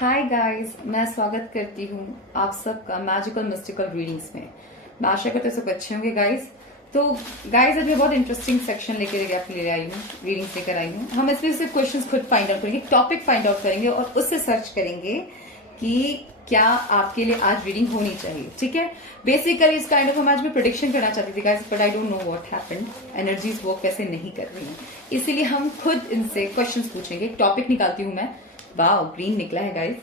Hi guys, मैं स्वागत करती हूँ आप सबका मैजिकल मिस्टिकल रीडिंग्स में। मैं आशा करती हूँ सब अच्छे होंगे गाइस। तो गाइस, आज मैं बहुत इंटरेस्टिंग सेक्शन लेकर आपके लिए आई हूँ, रीडिंग्स लेकर आई हूँ। हम इसमें से क्वेश्चंस खुद फाइंड आउट करेंगे, टॉपिक फाइंड आउट करेंगे और उससे सर्च करेंगे कि क्या आपके लिए आज रीडिंग होनी चाहिए। ठीक है, बेसिकली इस काइंड ऑफ आज मैं प्रोडिक्शन करना चाहती थी guys, but I don't know what happened. Energies work कैसे नहीं कर रही हैं, इसीलिए हम खुद इनसे क्वेश्चंस पूछेंगे। टॉपिक निकालती हूँ मैं। वाओ, ग्रीन निकला है गाइस।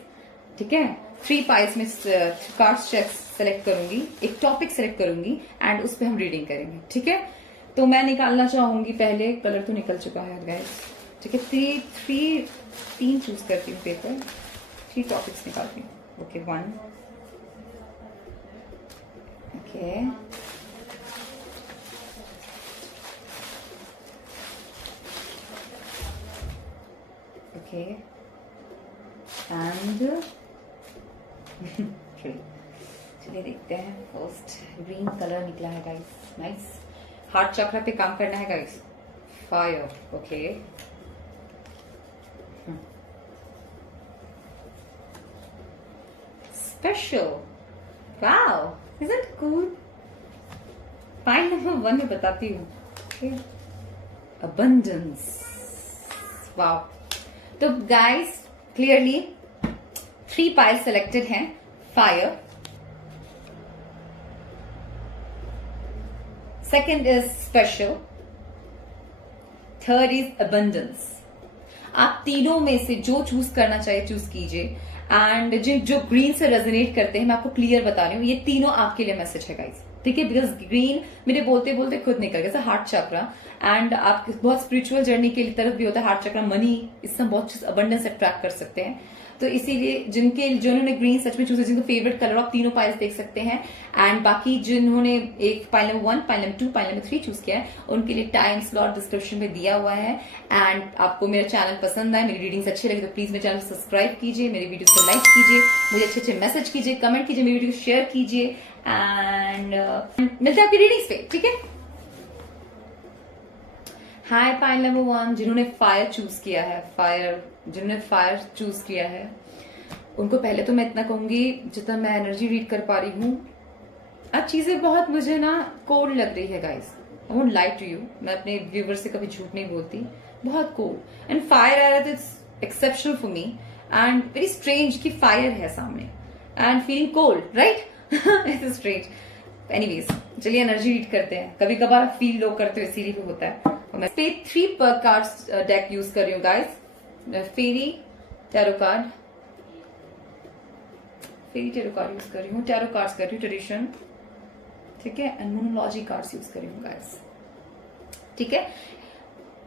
ठीक है, 3 पाइल्स में कार्ड्स सेलेक्ट करूंगी, एक टॉपिक सेलेक्ट करूंगी एंड उस पर हम रीडिंग करेंगे। ठीक है, तो मैं निकालना चाहूंगी पहले। कलर तो निकल चुका है गाइस। ठीक है, तीन चूज करती हूँ पेपर, 3 टॉपिक्स निकालती हूँ। ओके, 1, ओके, ओके एंड चलिए देखते हैं। फर्स्ट ग्रीन कलर निकला है गाइस, नाइस। हार्ट चक्र पे काम करना है guys. Fire, okay. Special, wow, is it cool. File number 1 में बताती हूँ। Abundance, wow. तो गाइस, क्लियरली 3 पाइल सेलेक्टेड हैं। Fire, second is special, third is abundance. आप तीनों में से जो चूज करना चाहिए चूज कीजिए। एंड जो ग्रीन से रेजोनेट करते हैं, मैं आपको क्लियर बता रही हूँ, ये तीनों आपके लिए मैसेज है गाइस। ठीक है, बिकॉज ग्रीन मेरे बोलते बोलते खुद निकल गया। हार्ट चक्रा एंड आप बहुत स्पिरिचुअल जर्नी के तरफ भी होता है हार्ट चक्रा। मनी, इससे बहुत चीज अबंडेंस अट्रैक्ट कर सकते हैं। तो इसीलिए जिन्होंने ग्रीन सच में चूज है, जिनको फेवरेट कलर, आप तीनों पाइल्स देख सकते हैं। एंड बाकी जिन्होंने एक pile number 1, pile number 2, pile number 3 choose किया है, उनके लिए टाइम स्लॉट डिस्क्रिप्शन में दिया हुआ है। एंड आपको मेरा चैनल पसंद आए, मेरी रीडिंग्स अच्छी लगे तो प्लीज मेरे चैनल को सब्सक्राइब कीजिए, मेरी वीडियोस को लाइक कीजिए, मुझे अच्छे अच्छे मैसेज कीजिए, कमेंट कीजिए, मेरी वीडियो को शेयर कीजिए। एंड मिलते हैं आपकी रीडिंग्स पे। ठीक है, हाय पाइल नंबर 1, जिन्होंने फायर चूज किया है, जिन्होंने फायर चूज किया है, उनको पहले तो मैं इतना कहूंगी, जितना मैं एनर्जी रीड कर पा रही हूँ, आज चीजें बहुत मुझे ना कोल्ड लग रही है guys. I won't lie to you, मैं अपने व्यूवर से कभी झूठ नहीं बोलती, बहुत कोल्ड। एंड फायर आ रहा था, it's exceptional for me and very strange कि फायर है सामने and feeling cold, right? It's strange. Anyways, चलिए एनर्जी रीड करते हैं। कभी कभार फील लो करते हो, इसीलिए भी होता है। मैं 3 कार्ड्स डेक यूज कर रही हूँ गाइस। फेरी टैरो कार्ड, यूज कर रही हूँ, टैरो कार्ड्स कर रही हूँ, ट्रेडिशन। ठीक है, एंड मोनोलॉजी कार्ड्स यूज कर रही हूँ गाइस। ठीक है,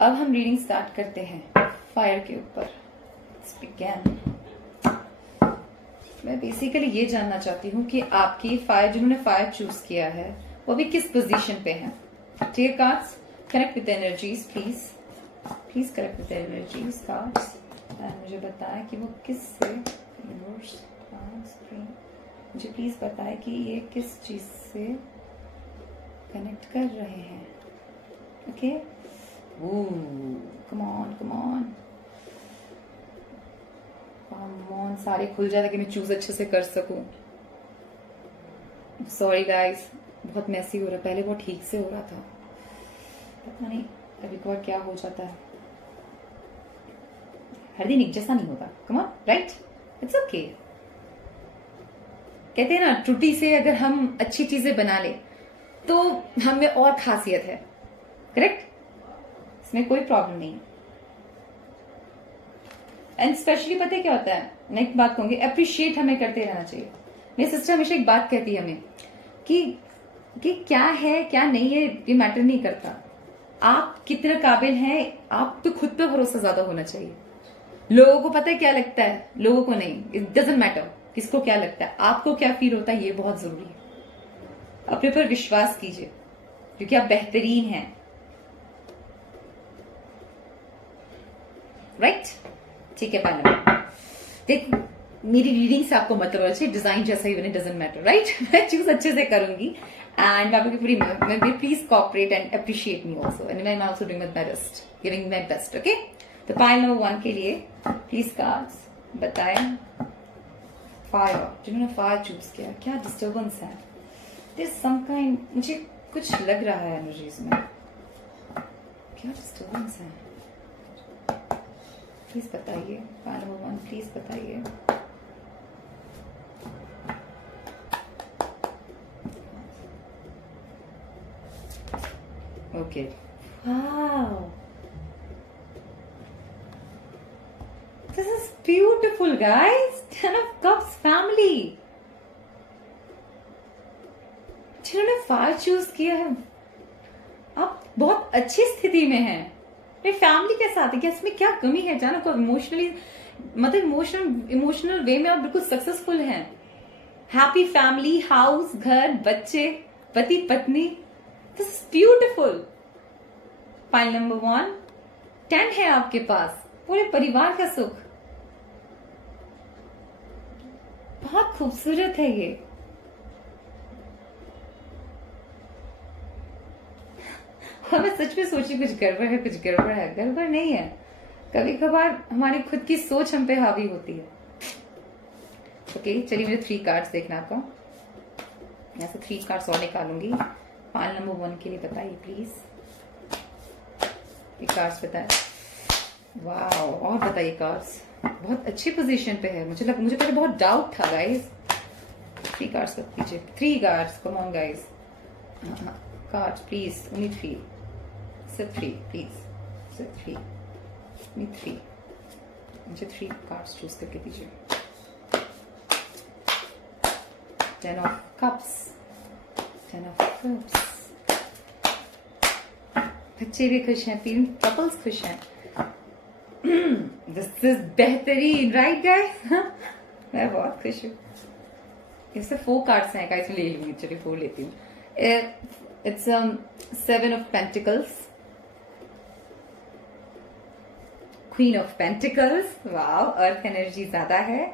अब हम रीडिंग स्टार्ट करते हैं फायर के ऊपर। मैं बेसिकली ये जानना चाहती हूँ कि आपकी फायर, जिन्होंने फायर चूज किया है, वो भी किस पोजीशन पे है। ठीक है, cards connect with energies, please connect with energies cards and मुझे बताएं कि वो किस से, मुझे प्लीज बताएं कि ये किस चीज से कनेक्ट कर रहे हैं। ओके, कम ऑन, सारे खुल जाए ताकि मैं चूज अच्छे से कर सकूं। सॉरी गाइस, बहुत मैसी हो रहा है, पहले बहुत ठीक से हो रहा था, पता नहीं कभी कभार क्या हो जाता है। हर दिन एक जैसा नहीं होता। Come on, right? It's okay. कहते हैं ना, त्रुटि से अगर हम अच्छी चीजें बना ले तो हमें और खासियत है, करेक्ट? इसमें कोई प्रॉब्लम नहीं है। एंड स्पेशली पता है क्या होता है, मैं एक बात कहूंगी, अप्रिशिएट हमें करते रहना चाहिए। मेरी सिस्टर हमेशा एक बात कहती है हमें कि क्या है क्या नहीं है ये मैटर नहीं करता, आप कितने काबिल हैं, आप तो खुद पे भरोसा ज्यादा होना चाहिए। लोगों को पता है क्या लगता है, लोगों को नहीं, इट डजंट मैटर किसको क्या लगता है, आपको क्या फील होता है, ये बहुत जरूरी है। अपने पर विश्वास कीजिए क्योंकि आप बेहतरीन हैं, राइट? ठीक है, पाइल देख, मेरी रीडिंग से आपको मतलब अच्छे डिजाइन जैसा ही बने, डजंट मैटर, राइट? मैं चूज अच्छे से करूंगी एंड आपको पूरी please cooperate and appreciate me also, and मैं also doing my best, giving my best. Okay, तो पाइल नंबर 1 के लिए प्लीज कार्ड्स बताएं फायर, जिन्होंने फायर चूज किया, क्या डिस्टर्बेंस है? दिस सम काइंड, मुझे कुछ लग रहा है एनर्जीज में, क्या डिस्टर्बेंस है? प्लीज बताइए, पाइल नंबर 1 प्लीज बताइए। Okay, wow, this is beautiful guys. 10 of cups family, जिन्होंने फायर चूज किया है, आप बहुत अच्छी स्थिति में हैं, अपनी फैमिली के साथ है। क्या इसमें क्या कमी है? जानो को इमोशनली, मतलब इमोशनल वे में आप बिल्कुल सक्सेसफुल हैं। हैप्पी फैमिली, हाउस, घर, बच्चे, पति पत्नी, this is beautiful. Pile number 1 10 है आपके पास, पूरे परिवार का सुख, बहुत खूबसूरत है ये। और मैं सच में सोची कुछ गड़बड़ है, कुछ गड़बड़ है। गड़बड़ नहीं है, कभी कभार हमारी खुद की सोच हम पे हावी होती है। ओके, चलिए मुझे 3 कार्ड्स देखना आपका, यहाँ से 3 कार्ड्स और निकालूंगी। पाइल नंबर 1 के लिए बताइए प्लीज, ये कार्ड्स बताए। वाह, और बताइए कार्ड्स, बहुत अच्छी पोजीशन पे है। मुझे पहले बहुत डाउट था गाइस। 3 कार्ड्स रख दीजिए, 3 cards, come on guys. Cards please, only 3, सिर्फ 3 प्लीज, सिर्फ 3, ओनली 3। मुझे 3 कार्ड्स चूज करके दीजिए। 10 ऑफ कप्स, 10 ऑफ कप्स। बच्चे भी खुश हैं, 3 कपल्स खुश हैं। दिस इज बेहतरीन, राइट गाइस? मैं बहुत खुश हूँ। इससे 4 कार्ड्स हैं गाइस, मैं ले लूंगी, चलिए 4 लेती हूँ। It's 7 of pentacles, queen of pentacles, wow, earth energy ज्यादा है।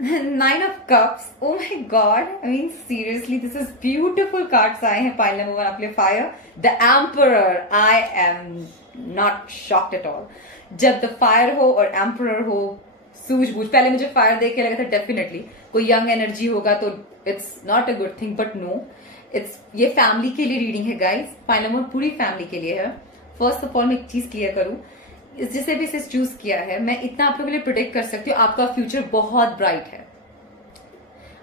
9 of cups, O my God, I mean seriously this is beautiful cards आए हैं पाइल नंबर 1 आपके लिए। Fire, the emperor, I am not shocked at all. जब the fire हो और emperor हो, सूझबूझ। पहले मुझे फायर देख के लगा था डेफिनेटली कोई यंग एनर्जी होगा तो it's not a good thing, but no, it's, ये फैमिली के लिए रीडिंग है गाइस। पाइल नंबर पूरी फैमिली के लिए है। फर्स्ट ऑफ ऑल मैं एक चीज क्लियर करूं, जिसे भी इसे चूज किया है, मैं इतना आप लोगों के लिए प्रिडिक्ट कर सकती हूँ, आपका फ्यूचर बहुत ब्राइट है,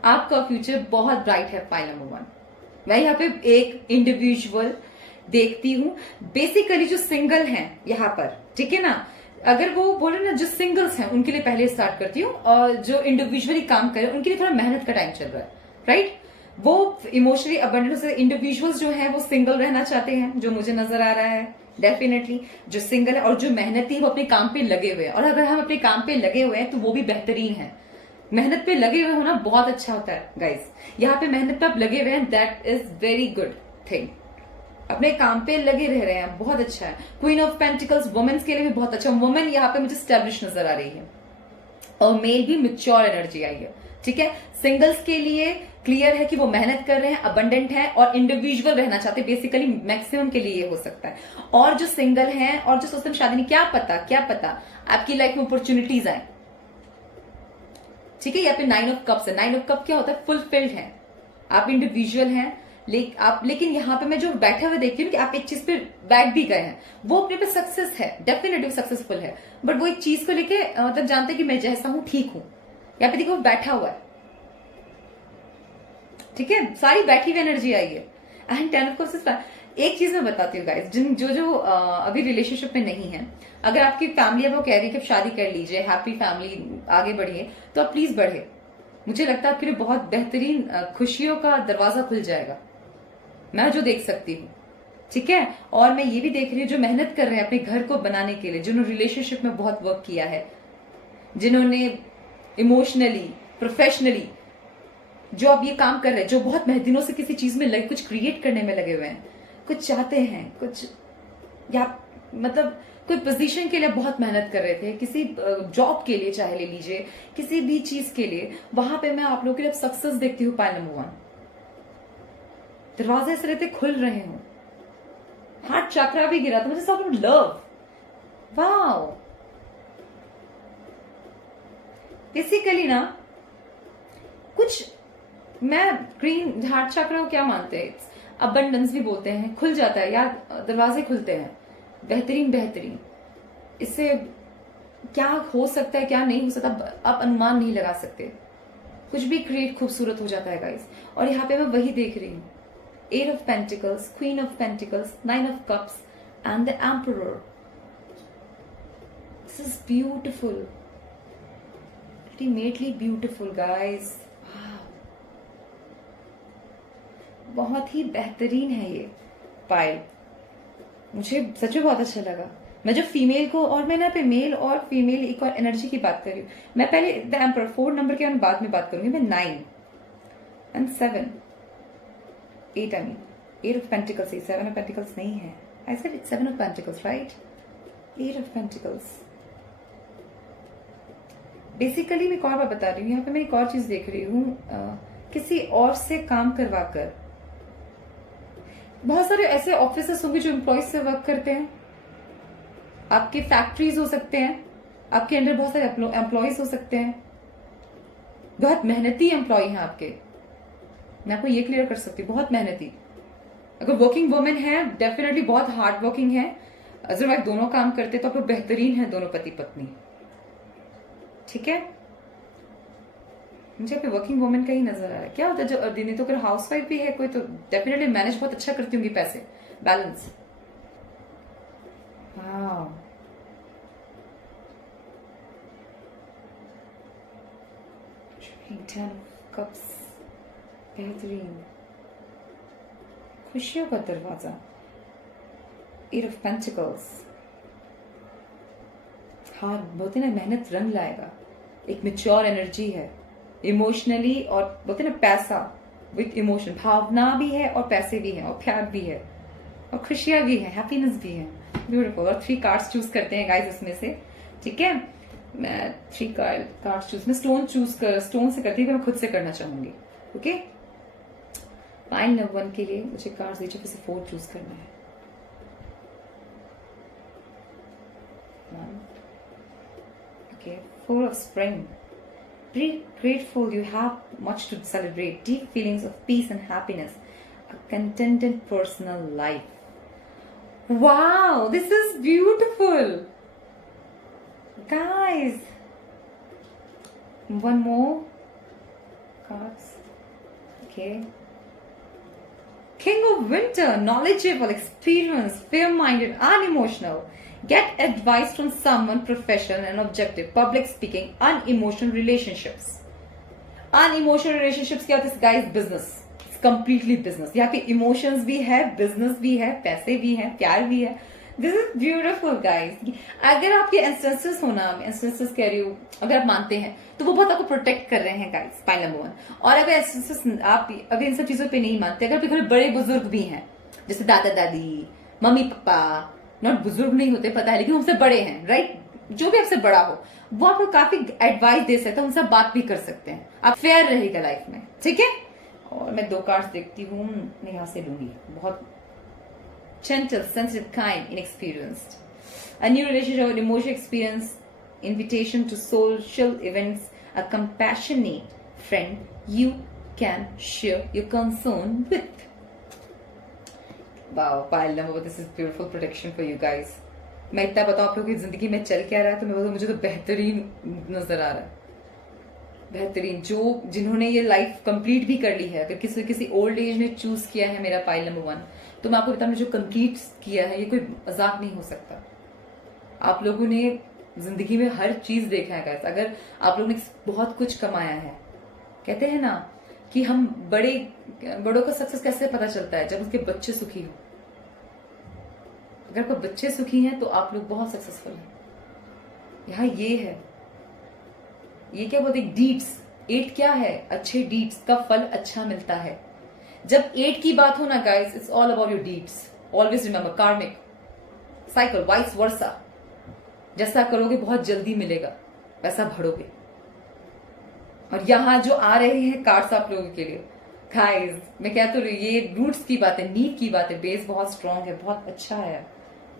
आपका फ्यूचर बहुत ब्राइट है। पाइल नंबर 1 मैं यहाँ पे एक इंडिविजुअल देखती हूँ, बेसिकली जो सिंगल हैं यहाँ पर, ठीक है ना, अगर वो बोले ना जो सिंगल्स हैं उनके लिए पहले स्टार्ट करती हूँ, और जो इंडिविजुअली काम करे उनके लिए थोड़ा मेहनत का टाइम चल रहा है, राइट? वो इमोशनली अबंडेंट से इंडिविजुअल्स जो हैं वो सिंगल रहना चाहते हैं, जो मुझे नजर आ रहा है डेफिनेटली। जो सिंगल है और जो मेहनती है वो अपने काम पे लगे हुए हैं, और अगर हम अपने काम पे लगे हुए हैं तो वो भी बेहतरीन है। मेहनत पे लगे हुए होना बहुत अच्छा होता है गाइस। यहाँ पे मेहनत पे आप लगे हुए हैं, that is very good thing. अपने काम पे लगे रह रहे हैं, बहुत अच्छा है। क्वीन ऑफ पेंटिकल्स वुमेन्स के लिए भी बहुत अच्छा। वुमेन यहाँ पे मुझे स्टैब्लिश नजर आ रही है, और मेल भी मैच्योर एनर्जी आई है, ठीक है। सिंगल्स के लिए क्लियर है कि वो मेहनत कर रहे हैं, अबंडेंट है और इंडिविजुअल रहना चाहते हैं, बेसिकली मैक्सिमम के लिए ये हो सकता है। और जो सिंगल हैं और जो सोचते हैं शादी नहीं, क्या पता आपकी लाइफ में अपॉर्चुनिटीज आए, ठीक है। यहाँ पे 9 ऑफ कप्स है। 9 ऑफ कप क्या होता है? फुलफिल्ड है, आप इंडिविजुअल हैं, लेकिन यहाँ पे मैं जो बैठे हुए देखती हूँ कि आप एक चीज पे बैठ भी गए हैं, वो अपने पे सक्सेस है, डेफिनेटली सक्सेसफुल है, बट वो एक चीज को लेके मतलब जानते हैं कि मैं जैसा हूं ठीक हूं। यहाँ पे देखो वो बैठा हुआ है, ठीक है, सारी बैठी हुई एनर्जी आई है। And 10 of cups. एक चीज मैं बताती हूँ गाइस, जो अभी रिलेशनशिप में नहीं है, अगर आपकी फैमिली है वो कह रही है कि शादी कर लीजिए, हैप्पी फैमिली, आगे बढ़िए, तो आप प्लीज बढ़े। मुझे लगता है आपके लिए बहुत बेहतरीन खुशियों का दरवाजा खुल जाएगा, मैं जो देख सकती हूँ, ठीक है। और मैं ये भी देख रही हूँ जो मेहनत कर रहे हैं अपने घर को बनाने के लिए, जिन्होंने रिलेशनशिप में बहुत वर्क किया है, जिन्होंने इमोशनली, प्रोफेशनली जो अब ये काम कर रहे हैं, जो बहुत दिनों से किसी चीज में लगे, कुछ क्रिएट करने में लगे हुए हैं, कुछ चाहते हैं, कुछ या मतलब कोई पोजीशन के लिए बहुत मेहनत कर रहे थे, किसी जॉब के लिए चाहे ले लीजिए, किसी भी चीज के लिए, वहां पे मैं आप लोगों के लिए सक्सेस देखती हूँ। पाइल नंबर 1 दरवाजे ऐसे रहते खुल रहे हो, हार्ट चक्रा भी गिरा था मुझे, सब लव, वाओ। बेसिकली ना कुछ, मैं ग्रीन हार्ट चक्र को क्या मानते हैं, अबंडेंस भी बोलते हैं, खुल जाता है यार, दरवाजे खुलते हैं, बेहतरीन बेहतरीन। इससे क्या हो सकता है क्या नहीं हो सकता आप अनुमान नहीं लगा सकते, कुछ भी क्रिएट खूबसूरत हो जाता है गाइस। और यहाँ पे मैं वही देख रही हूँ, 8 of Pentacles, Queen of Pentacles, 9 of Cups and the Emperor. This is beautiful, ultimately beautiful guys. Wow. बहुत ही बेहतरीन है ये पाइल, मुझे सच में बहुत अच्छा लगा। मैं जो फीमेल को, और मैं ना पे मेल और फीमेल एक और एनर्जी की बात कर रही हूँ। मैं पहले द एम्परर 4 नंबर के बाद में बात करूंगी। मैं 9 and 7, 8 I mean 8 of Pentacles, 7 of Pentacles नहीं है। I said it's 7 of Pentacles, right? 8 of Pentacles। Basically मैं एक और बात बता रही हूँ, यहाँ पे मैं एक और चीज देख रही हूँ, किसी और से काम करवा कर। बहुत सारे ऐसे ऑफिसर्स होंगे जो एम्प्लॉयज से वर्क करते हैं, आपके फैक्ट्रीज हो सकते हैं, आपके अंडर बहुत सारे एम्प्लॉयज हो सकते हैं, बहुत मेहनती एम्प्लॉय हैं आपके। मैं आपको ये क्लियर कर सकती हूँ, बहुत मेहनती। अगर वर्किंग वुमेन है डेफिनेटली बहुत हार्ड वर्किंग है, हस्बैंड वाइफ दोनों काम करते तो आप लोग बेहतरीन है, दोनों पति पत्नी। ठीक है, मुझे अपने वर्किंग वुमेन का ही नजर आ रहा है। क्या होता है जो नहीं तो अगर हाउस वाइफ भी है कोई तो डेफिनेटली मैनेज बहुत अच्छा करती होंगी, पैसे बैलेंस। वाह, Ten of Cups, बेहतरीन, खुशियों का दरवाजा, 8 of Pentacles। हार बोलते ना, मेहनत रंग लाएगा, एक मेच्योर एनर्जी है इमोशनली, और बोलते ना पैसा विथ इमोशन, भावना भी है और पैसे भी है और प्यार भी है और खुशियां भी है, हैप्पीनेस भी है। ब्यूटीफुल। और 3 कार्ड्स चूज करते हैं गाइस इसमें से। ठीक है, मैं 3 कार्ड्स चूज, मैं स्टोन से करती हूँ, मैं खुद से करना चाहूंगी। ओके, पाइल नंबर 1 के लिए मुझे कार्ड्स दीजिए, फिर से 4 चूज करना है। Okay, 4 of Spring. Be grateful, you have much to celebrate. Deep feelings of peace and happiness. A contented personal life. Wow, this is beautiful. Guys. One more. Cards. Okay. King of Winter, knowledgeable, experienced, fair-minded, unemotional. Get advice from someone professional and objective. Public speaking, unemotional relationships. Unemotional relationships क्या होता है guys? Business. It's completely business. यहाँ पे emotions भी है, business भी है, पैसे भी है, प्यार भी है. This is beautiful guys. अगर आपके instances हो ना, मैं instances कह रही हूँ, अगर आप मानते हैं तो वो बहुत आपको प्रोटेक्ट कर रहे हैं guys. Pile number 1. और अगर instances आप अगर इन सब चीजों पे नहीं मानते, अगर आपके घर बड़े बुजुर्ग भी हैं, जैसे दादा दादी, मम्मी पापा, नॉट बुजुर्ग नहीं होते पता है, लेकिन हमसे बड़े हैं, राइट? जो भी आपसे बड़ा हो वो आपको काफी एडवाइस दे सकता है, उनसे बात भी कर सकते हैं, आप फेयर रहेगा लाइफ में। ठीक है, और मैं 2 कार्ड्स देखती हूँ, मैं यहां से लूंगी। बहुत gentle, sensitive, kind, inexperienced. A new relationship, an emotional experience, invitation to social events, a compassionate friend you can share your concern with. Wow, pile number, this is beautiful protection for you guys. मैं इतना बताऊं आप लोगों की जिंदगी में चल क्या रहा है तो मैं बताऊं, मुझे तो बेहतरीन नजर आ रहा है, बेहतरीन। जो जिन्होंने ये लाइफ कंप्लीट भी कर ली है, अगर किसी ओल्ड एज ने चूज किया है मेरा पाइल नंबर 1, तो मैं आपको बताऊं जो कंप्लीट किया है ये कोई मजाक नहीं हो सकता। आप लोगों ने जिंदगी में हर चीज देखा है गाइस। अगर आप लोगों ने बहुत कुछ कमाया है, कहते हैं ना कि हम बड़ों का सक्सेस कैसे पता चलता है, जब उसके बच्चे सुखी हो। अगर कोई बच्चे सुखी हैं तो आप लोग बहुत सक्सेसफुल हैं। यहाँ ये है, ये क्या बोलते हैं, डीड्स। 8 क्या है, अच्छे डीड्स का फल अच्छा मिलता है। जब 8 की बात हो ना guys, it's all about your deeds. Always remember, कार्मिक साइकिल, वाइस वर्सा। जैसा करोगे बहुत जल्दी मिलेगा, वैसा बढ़ोगे। और यहाँ जो आ रहे हैं कार्ड्स आप लोगों के लिए गाइस, मैं क्या तो ये रूट्स की बात है, नींव की बात है, बेस बहुत स्ट्रांग है, बहुत अच्छा है।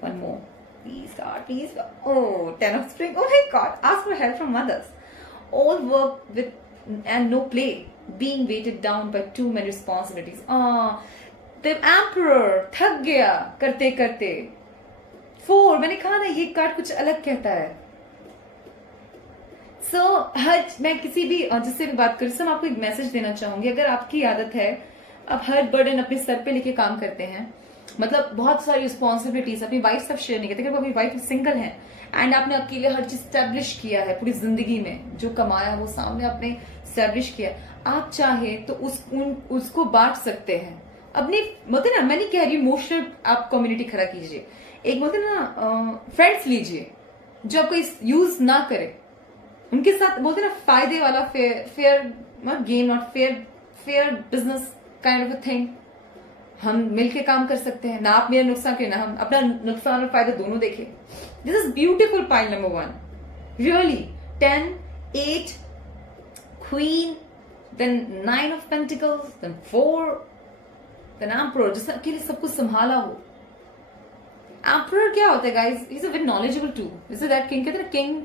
One more, please. Oh, 10 of Spring. Oh my God, ask for help from others. All work with and no play, being weighted down by too many responsibilities. The emperor थक गया करते करते. 4, मैंने कहा ना ये कार्ड कुछ अलग कहता है. हर मैं किसी भी जिससे भी बात करूँ, मैं आपको एक मैसेज देना चाहूंगी. अगर आपकी आदत है आप हर बर्डन अपने सर पे लेके काम करते हैं, मतलब बहुत सारी रिस्पॉन्सिबिलिटीज अपनी वाइफ सब शेयर नहीं करते. अगर वो अपनी वाइफ सिंगल है एंड आपने अकेले हर चीज स्टैब्लिश किया है पूरी जिंदगी में, जो कमाया वो सामने आपने स्टैब्लिश किया, आप चाहे तो उसको बांट सकते हैं अपनी. बोलते ना, मैं नहीं कह रही इमोशनल आप कम्युनिटी खड़ा कीजिए, एक बोलते ना फ्रेंड्स लीजिए जो आपको यूज ना करे, उनके साथ बोलते ना फायदे वाला fair game, not fair business kind of a thing. हम मिलके काम कर सकते हैं ना, आप मेरा नुकसान करें ना हम अपना नुकसान और फायदा दोनों देखें. This is beautiful pile number 1. Really 10, 8, queen, then 9 of pentacles, then 4, then emperor, जिसने अकेले सब कुछ संभाला हो. एम्परर क्या होता है guys? He is a very knowledgeable too. जैसे दैट किंग कहते हैं ना,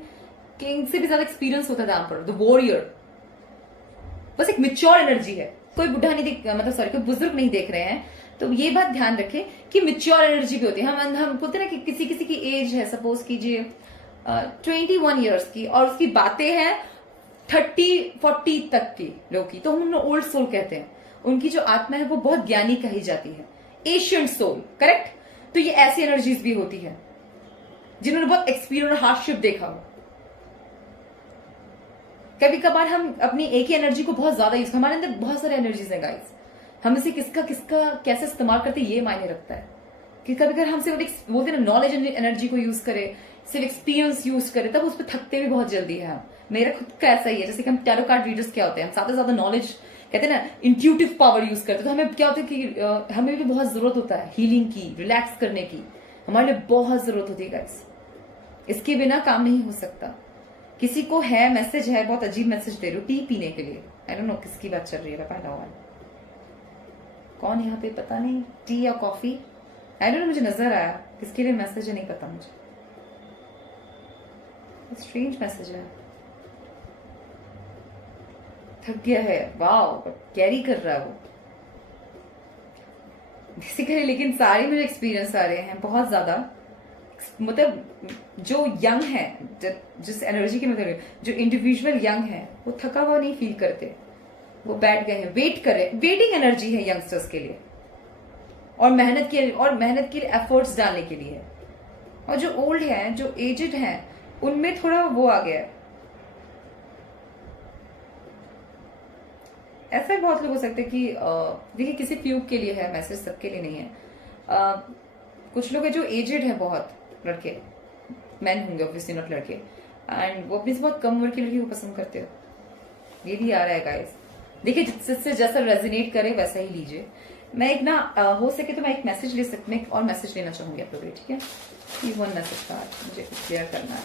किंग से भी ज्यादा एक्सपीरियंस होता था एम्परर, द वॉरियर. बस एक मेच्योर एनर्जी है. कोई बुढ़ा नहीं देख, मतलब सॉरी कोई बुजुर्ग नहीं देख रहे हैं, तो ये बात ध्यान रखें कि मेच्योर एनर्जी भी होती है. हम बोलते हैं ना कि किसी की एज है, सपोज कीजिए 21 ईयर्स की, और उसकी बातें हैं 30-40 तक की लोग की, तो हम ओल्ड सोल कहते हैं. उनकी जो आत्मा है वो बहुत ज्ञानी कही जाती है, एशियंट सोल, करेक्ट. तो ये ऐसी एनर्जीज भी होती है जिन्होंने बहुत एक्सपीरियंस और हार्डशिप देखा हो. कभी कभार हम अपनी एक ही एनर्जी को बहुत ज्यादा यूज, हमारे अंदर बहुत सारे एनर्जीज है गाइस, हम इसे किसका कैसे इस्तेमाल करते ये मायने रखता है. कि कभी कभी हम सिर्फ बोलते ना नॉलेज एनर्जी को यूज करें, सिर्फ एक्सपीरियंस यूज करें, तब उस पर थकते भी बहुत जल्दी है हम. मेरा खुद का ऐसा ही है. जैसे कि हम टैरो कार्ड रीडर्स क्या होते हैं, हम ज्यादा से ज्यादा नॉलेज कहते हैं ना इंट्यूटिव पावर यूज करते हैं, तो हमें क्या होता है कि हमें भी बहुत जरूरत होता है हीलिंग की, रिलैक्स करने की, हमारे लिए बहुत जरूरत होती है गाइस. इसके बिना काम नहीं हो सकता. किसी को है मैसेज है, बहुत अजीब मैसेज दे रही हूँ, टी पीने के लिए. आई डोंट नो किसकी बात चल रही है, पहला वन कौन यहाँ पे पता नहीं, टी या कॉफी, आई डोंट नो. मुझे नजर आया, किसके लिए मैसेज है नहीं पता मुझे. स्ट्रेंज मैसेज है. थक गया है, वाओ, कैरी कर रहा है वो बेसिकली. लेकिन सारे मुझे एक्सपीरियंस आ रहे हैं बहुत ज्यादा. मतलब जो यंग है, जिस एनर्जी के मतलब जो इंडिविजुअल यंग है, वो थका हुआ नहीं फील करते, वो बैठ गए हैं, वेट कर रहे हैं. वेटिंग एनर्जी है यंगस्टर्स के लिए, और मेहनत के लिए एफर्ट्स डालने के लिए. और जो ओल्ड है, जो एजेड है, उनमें थोड़ा वो आ गया है. ऐसा भी बहुत लोग हो सकते हैं कि देखिए किसी फ्यूब के लिए है मैसेज, सबके लिए नहीं है. कुछ लोग है जो एजेड है, बहुत लड़के, मैन होंगे ऑब्वियसली, नॉट लड़के, एंड वो अपनी से बहुत कम उम्र की लड़की को पसंद करते हो. ये भी आ रहा है गाइस. देखिए जिससे जैसा रेजोनेट करे वैसा ही लीजिए. मैं एक ना हो सके तो मैं एक मैसेज ले सकती, मैं एक और मैसेज लेना चाहूंगी आप लोग, ठीक है. ये 1 मैसेज कार्ड मुझे क्लियर करना है.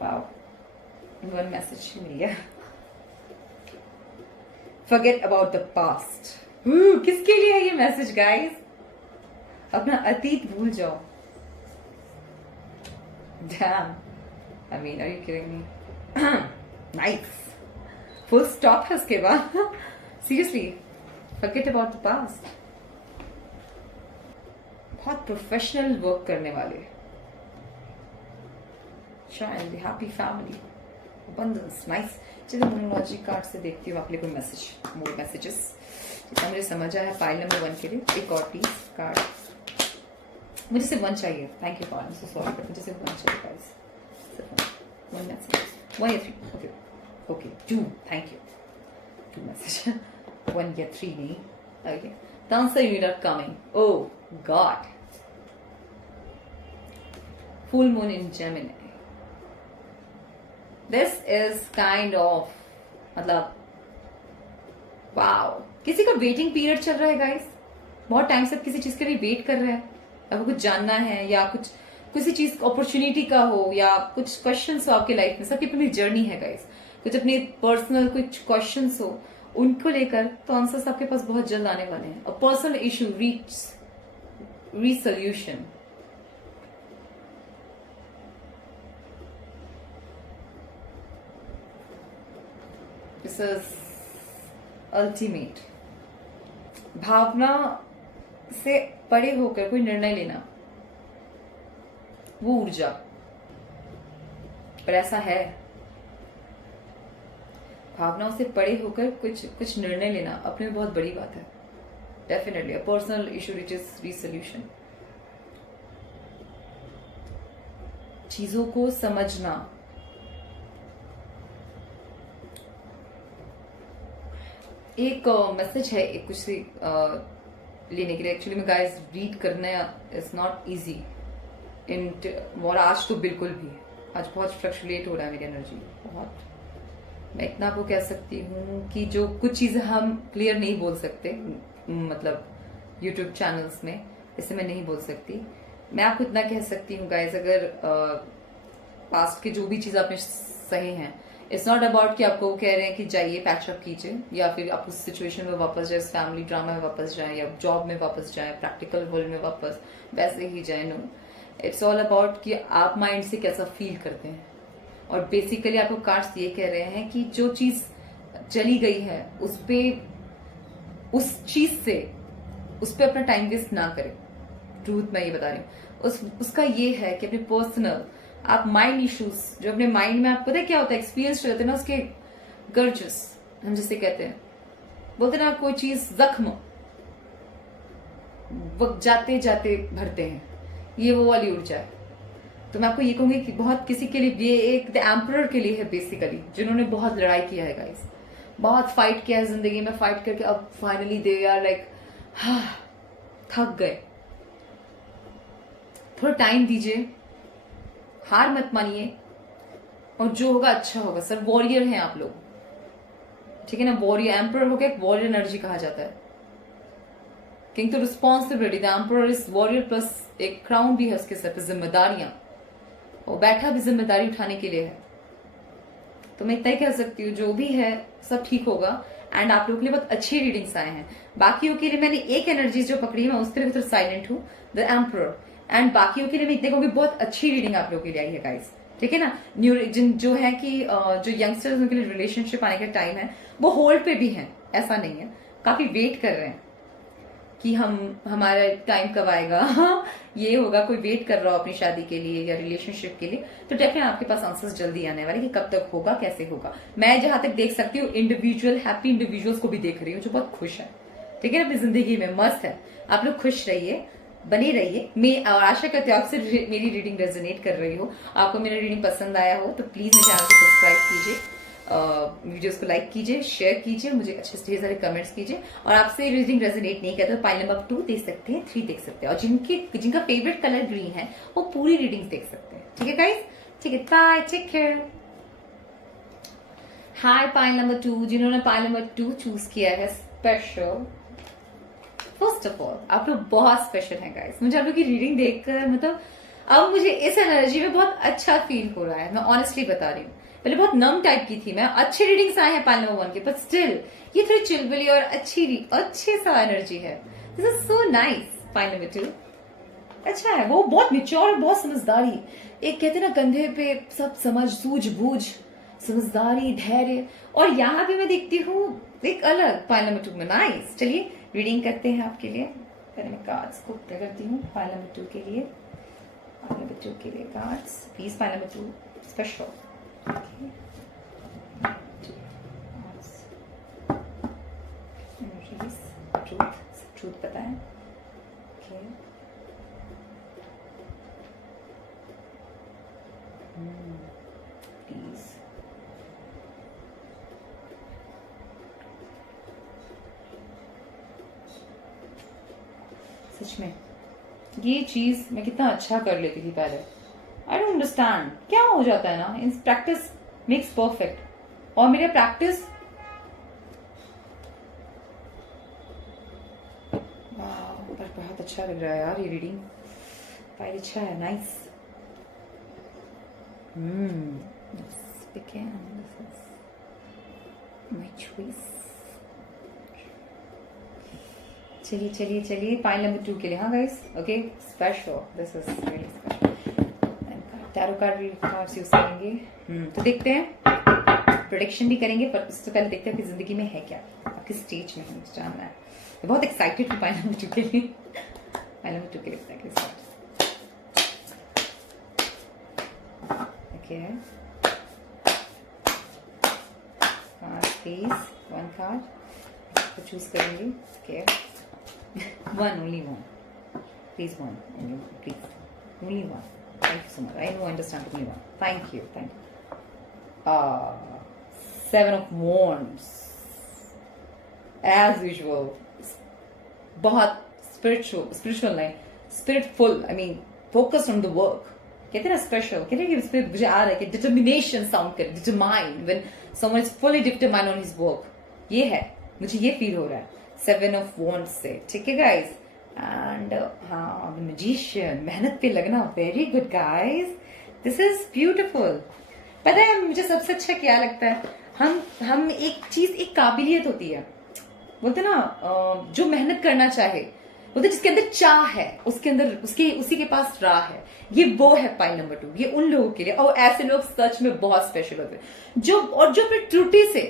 वाओ, 1 मैसेज मिल गया. Forget about the past. किसके लिए है ये मैसेज गाइस? अपना अतीत भूल जाओ. Damn. I mean, are you kidding me? Nice. Full stop है उसके बाद. Seriously, forget about the past. बहुत प्रोफेशनल वर्क करने वाले. Child, happy family. Abundance, nice. चलिए मोनोलॉजी कार्ड से देखती हूँ आपके लिए कोई मैसेज, मोर मैसेजेस जितना मुझे समझ आया. पाइल नंबर 1 के लिए एक और प्लीज कार्ड. मुझे सिर्फ 1 चाहिए. Thank you for, I am so sorry, but मुझे सिर्फ 1 चाहिए गाइस. सिर्फ 1 मैसेज. 1 या 3. Okay okay 2. Thank you. 2 message. 1 या 3 नहीं. Okay. The answer you are coming. Oh God. Full moon in Gemini. This is kind of मतलब wow. किसी का वेटिंग पीरियड चल रहा है गाइस. बहुत टाइम से किसी चीज के लिए वेट कर रहा है. आपको कुछ जानना है, या कुछ किसी चीज अपॉर्चुनिटी का हो, या कुछ क्वेश्चंस हो आपके लाइफ में. सबकी अपनी जर्नी है गाइस. कुछ अपने पर्सनल कुछ क्वेश्चंस हो उनको लेकर, तो आंसर्स आपके पास बहुत जल्द आने वाले हैं. A personal issue reach solution. This is ultimate. भावना से परे होकर कोई निर्णय लेना, वो ऊर्जा। पर ऐसा है, भावनाओं से परे होकर कुछ निर्णय लेना अपने में बहुत बड़ी बात है। Definitely a personal issue which is resolution. चीजों को समझना, एक मैसेज है एक कुछ से लेने के लिए। एक्चुअली में गाइस रीड करना इज नॉट इजी इन, और आज तो बिल्कुल भी, आज बहुत फ्लक्चुएट हो रहा है मेरी एनर्जी बहुत। मैं इतना आपको कह सकती हूँ कि जो कुछ चीजें हम क्लियर नहीं बोल सकते, मतलब यूट्यूब चैनल्स में, इसे मैं नहीं बोल सकती। मैं आपको इतना कह सकती हूँ गाइस, अगर पास्ट के जो भी चीज आपने सहे हैं, इट्स नॉट अबाउट कि आपको वो कह रहे हैं कि जाइए पैचअप कीजिए, या फिर आप उस सिचुएशन में वापस जाए, फैमिली ड्रामा में वापस जाए, या जॉब में वापस जाए, प्रैक्टिकल वर्ल्ड में वापस वैसे ही जाए। नो, इट्स ऑल अबाउट कि आप माइंड से कैसा फील करते हैं। और बेसिकली आपको कार्ड्स ये कह रहे हैं कि जो चीज चली गई है उस पे अपना टाइम वेस्ट ना करें। ट्रूथ मैं ये बता रही हूँ। उसका ये है कि अपने पर्सनल आप माइंड इश्यूज जो अपने माइंड में, आपको पता है क्या होता है, एक्सपीरियंस रहते हैं ना उसके गर्जस, हम जिसे कहते हैं, बोलते ना कोई चीज जख्म वक्त जाते जाते भरते हैं, ये वो वाली ऊर्जा है। तो मैं आपको ये कहूंगी कि बहुत किसी के लिए ये एक द एम्परर के लिए है बेसिकली, जिन्होंने बहुत लड़ाई किया है गाइस, बहुत फाइट किया है जिंदगी में, फाइट करके अब फाइनली दे आर लाइक थक गए। थोड़ा टाइम दीजिए, हार मत मानिए, और जो होगा अच्छा होगा। सर वॉरियर हैं आप लोग, ठीक है ना। वॉरियर एम्परर हो गया, वॉरियर एनर्जी कहा जाता है। किंग तो responsibility, the emperor is warrior plus एक क्राउन भी है उसके सर पे, जिम्मेदारियां, और बैठा भी जिम्मेदारी उठाने के लिए है। तो मैं इतना ही कह सकती हूँ, जो भी है सब ठीक होगा। एंड आप लोगों के लिए बहुत अच्छी रीडिंग्स आए हैं। बाकियों के लिए मैंने एक एनर्जी जो पकड़ी है, मैं उसके लिए थोड़ा साइलेंट हूँ, द एम्परर। एंड बाकियों के लिए मैं इतने कहूंगी बहुत अच्छी रीडिंग आप लोगों के लिए आई है गाइस, ठीक है ना। जो है कि जो यंगस्टर्स उनके लिए रिलेशनशिप आने का टाइम है, वो होल्ड पे भी हैं, ऐसा नहीं है, काफी वेट कर रहे हैं कि हमारा टाइम कब आएगा ये होगा, कोई वेट कर रहा हो अपनी शादी के लिए या रिलेशनशिप के लिए, तो डेफिनेटली आपके पास आंसर्स जल्दी आने वाले कि कब तक होगा, कैसे होगा। मैं जहां तक देख सकती हूँ, इंडिविजुअल हैप्पी इंडिविजुअल्स को भी देख रही हूँ जो बहुत खुश है, ठीक है ना, अपनी जिंदगी में मस्त है। आप लोग खुश रहिए, बने रहिए। मैं और आशा करती हूँ आपसे मेरी रीडिंग रेजोनेट कर रही हो, आपको मेरा रीडिंग पसंद आया हो तो प्लीज मेरे चैनल को सब्सक्राइब कीजिए, वीडियोस को लाइक कीजिए, शेयर कीजिए, मुझे अच्छे से ढेर सारे कमेंट्स कीजिए। और आपसे रीडिंग रेजोनेट नहीं करता तो पाइल नंबर 2 देख सकते हैं, 3 देख सकते हैं, और जिनका फेवरेट कलर ग्रीन है वो पूरी रीडिंग देख सकते हैं, ठीक है गाइस। ठीक है, बाय, टेक केयर। हाय पाइल नंबर 2, जिन्होंने पाइल नंबर 2 चूज किया है, स्पेशल। फर्स्ट ऑफ ऑल आप लोग बहुत स्पेशल हैं गाइस। मुझे आप लोग की रीडिंग देखकर मतलब अब मुझे इस एनर्जी में बहुत अच्छा फील हो रहा है, मैं ऑनेस्टली बता रही हूँ। पहले बहुत नम टाइप की थी मैं, अच्छी रीडिंग्स आए हैं पाइल नंबर 1 के, बट स्टिल ये थोड़ी चिलबिली और अच्छे सा एनर्जी है। This is so nice. Pile number 2 अच्छा है, वो बहुत मेच्योर और बहुत समझदारी, एक कहते हैं ना कंधे पे सब समझ, सूझबूझ, समझदारी, धैर्य। और यहाँ भी मैं देखती हूँ एक अलग पाइल नंबर 2 में। नाइस। चलिए रीडिंग करते हैं आपके लिए। पहले मैं कार्ड्स को करती हूँ पाइल नंबर 2 के लिए। पाइल नंबर 2 के लिए cards please, pile number 2 special. Truth पता है, प्लीज। सच में ये चीज मैं कितना अच्छा कर लेती थी पहले। आई डोंट अंडरस्टैंड क्या हो जाता है ना, इन प्रैक्टिस मेक्स परफेक्ट। और मेरे प्रैक्टिस पर बहुत अच्छा लग रहा है यार ये रीडिंग, फाइल अच्छा है, नाइस। My choice. चलिए चलिए चलिए पाइल नंबर 2 के लिए, हाँ guys, okay, special, this is really special. Tarot card use करेंगे। तो देखते हैं प्रोडिक्शन भी करेंगे, पर उससे पहले देखते हैं आपकी जिंदगी में है क्या, आप किस स्टेज में है, जानना है। मैं बहुत एक्साइटेड हूँ पाइल नंबर 2 के लिए। पाइल नंबर 2 के लिए ओके, प्लीज वन कार्ड तो चूज करेंगे। Okay, one, only one, please one, please only one. Thank you so much. I know, understand only one. Thank you, thank you. Seven of Wands. As usual, बहुत spiritual नहीं, spiritful. I mean, focused on the work. कहते हैं ना special. कहते हैं कि spirit मुझे आ रहा है कि determination sound करे, determined. When someone is fully determined on his work, ये है, मुझे ये feel हो रहा है Seven of Wands से, ठीक है guys? एंड हाँ, मैजिशियन, मेहनत पे लगना, very good guys, this is beautiful. पता है मुझे सबसे अच्छा क्या लगता है, हम एक चीज, एक काबिलियत होती है, बोलते ना, जो मेहनत करना चाहे, बोलते जिसके अंदर चाह है, उसके अंदर उसी के पास राह है। ये वो है पाइल नंबर 2, ये उन लोगों के लिए, और ऐसे लोग सच में बहुत स्पेशल होते हैं जो अपनी त्रुटि से,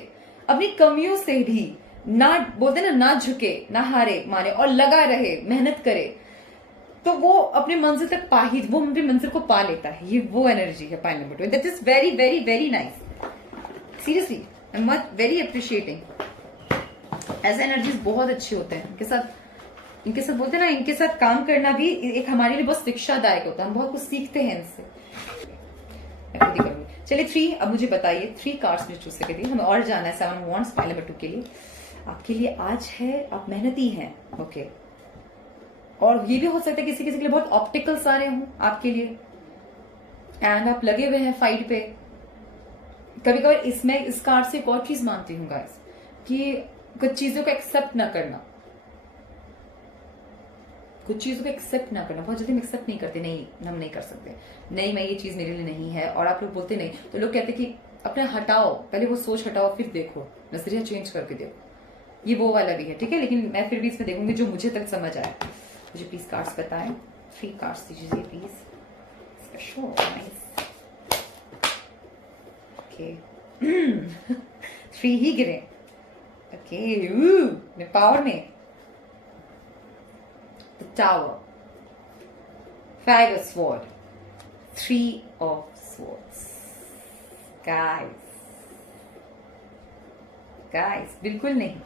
अपनी कमियों से भी ना, बोलते ना, ना झुके, ना हारे माने, और लगा रहे, मेहनत करे, तो वो अपने मंजिल तक वो अपनी मंजिल को पा लेता है। ये वो एनर्जी है pile number 2, that is very very very nice. Seriously I am very appreciating. ऐसे एनर्जीज बहुत अच्छे होते हैं, इनके साथ बोलते हैं ना, इनके साथ काम करना भी एक हमारे लिए बहुत शिक्षादायक होता है, हम बहुत कुछ सीखते हैं इनसे। मैं खुद ही करूंगी। चलिए 3, अब मुझे बताइए 3 कार्ड्स में चूज करके दी, हमें और जाना है 7 ऑफ वांड्स पाइल नंबर 2 के लिए। आपके लिए आज है, आप मेहनती हैं, ओके, और ये भी हो सकता है किसी के लिए बहुत ऑप्टिकल्स आ रहे हों आपके लिए, एंड आप लगे हुए हैं फाइट पे। कभी कभी इसमें इस कार्ड से एक और चीज मानती हूँ गाइस, कि कुछ चीजों को एक्सेप्ट ना करना, कुछ चीजों को एक्सेप्ट ना करना, बहुत जल्दी हम एक्सेप्ट नहीं करते, नहीं हम नहीं कर सकते, नहीं मैं ये चीज मेरे लिए नहीं है, और आप लोग बोलते नहीं, तो लोग कहते कि अपने हटाओ, पहले वो सोच हटाओ, फिर देखो, नजरिया चेंज करके देखो। ये वो वाला भी है, ठीक है, लेकिन मैं फिर भी इसमें देखूंगी जो मुझे तक समझ आए। मुझे प्लीज कार्ड्स बताएं, 3 कार्ड्स दीजिए प्लीज। ओके 3 ही गिरे, ओके, पावर में the tower, 5 of Swords, 3 of Swords। Guys बिल्कुल नहीं,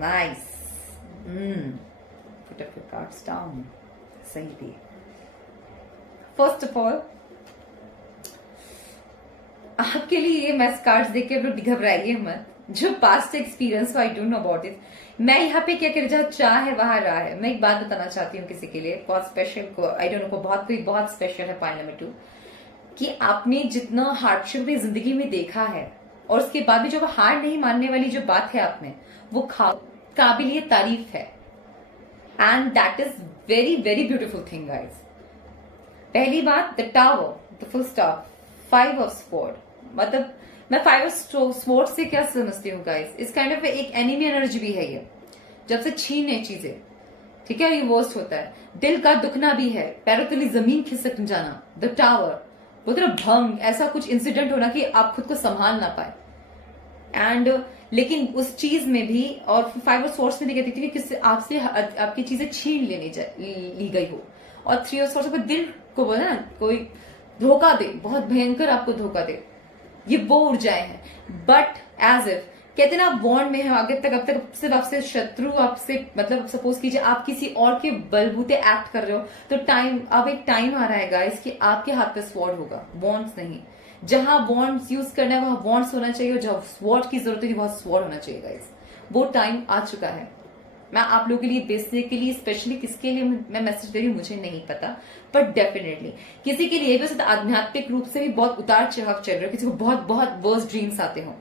nice. Put up your cards down, सही भी। फर्स्ट ऑफ ऑल, आपके लिए मैं कार्ड्स देख के घबराइए मत, जो past experience I don't know about it. मैं यहाँ पे क्या कर, जहाँ चाह है वहां राह है। मैं एक बात बताना चाहती हूँ किसी के लिए बहुत स्पेशल को, आई डोंट नो को, बहुत स्पेशल है पाइल नंबर 2, कि आपने जितना हार्डशिप भी जिंदगी में देखा है, और उसके बाद भी जो हार नहीं मानने वाली जो बात है आप में, वो काबिलियत तारीफ है, and that is very very beautiful thing guys. पहली बात, the tower, the full stop, 5 of Swords, मतलब मैं 5 of Swords से क्या समझती हूँ गाइज, इस काइंड ऑफ एक एनिमी एनर्जी भी है ये, जब से छीने चीजें, ठीक है, ये वर्स्ट होता है, दिल का दुखना भी है, पैरों तले जमीन खिसक जाना, द टावर, बोलते ना भंग, ऐसा कुछ इंसिडेंट होना कि आप खुद को संभाल ना पाए, एंड लेकिन उस चीज में भी, और 5 of Swords में भी कहती थी कि किससे आपसे आपकी चीजें छीन ली गई हो, और 3 of Swords पर दिल को बोला ना, कोई धोखा दे, बहुत भयंकर आपको धोखा दे, ये वो ऊर्जाएं हैं। बट एज इफ कहते ना, आप बॉन्ड में है आगे तक, अब तक सिर्फ आपसे शत्रु, आपसे मतलब सपोज कीजिए आप किसी और के बलबूते एक्ट कर रहे हो, तो अब एक टाइम आ रहा है गाइस कि आपके हाथ पे स्वॉर्ड होगा, बॉन्ड्स नहीं। जहां बॉन्ड्स यूज करना है वहां बॉन्ड्स होना चाहिए, और जहां स्वॉर्ड की जरूरत है वहां स्वॉर्ड होना चाहिए गाइस। वो टाइम आ चुका है। मैं आप लोगों के लिए बेसिकली स्पेशली किसके लिए मैं मैसेज दे रही हूँ मुझे नहीं पता, पर डेफिनेटली किसी के लिए भी आध्यात्मिक रूप से भी बहुत उतार चढ़ाव चल रहा है, किसी को बहुत बहुत वर्स्ट ड्रीम्स आते हो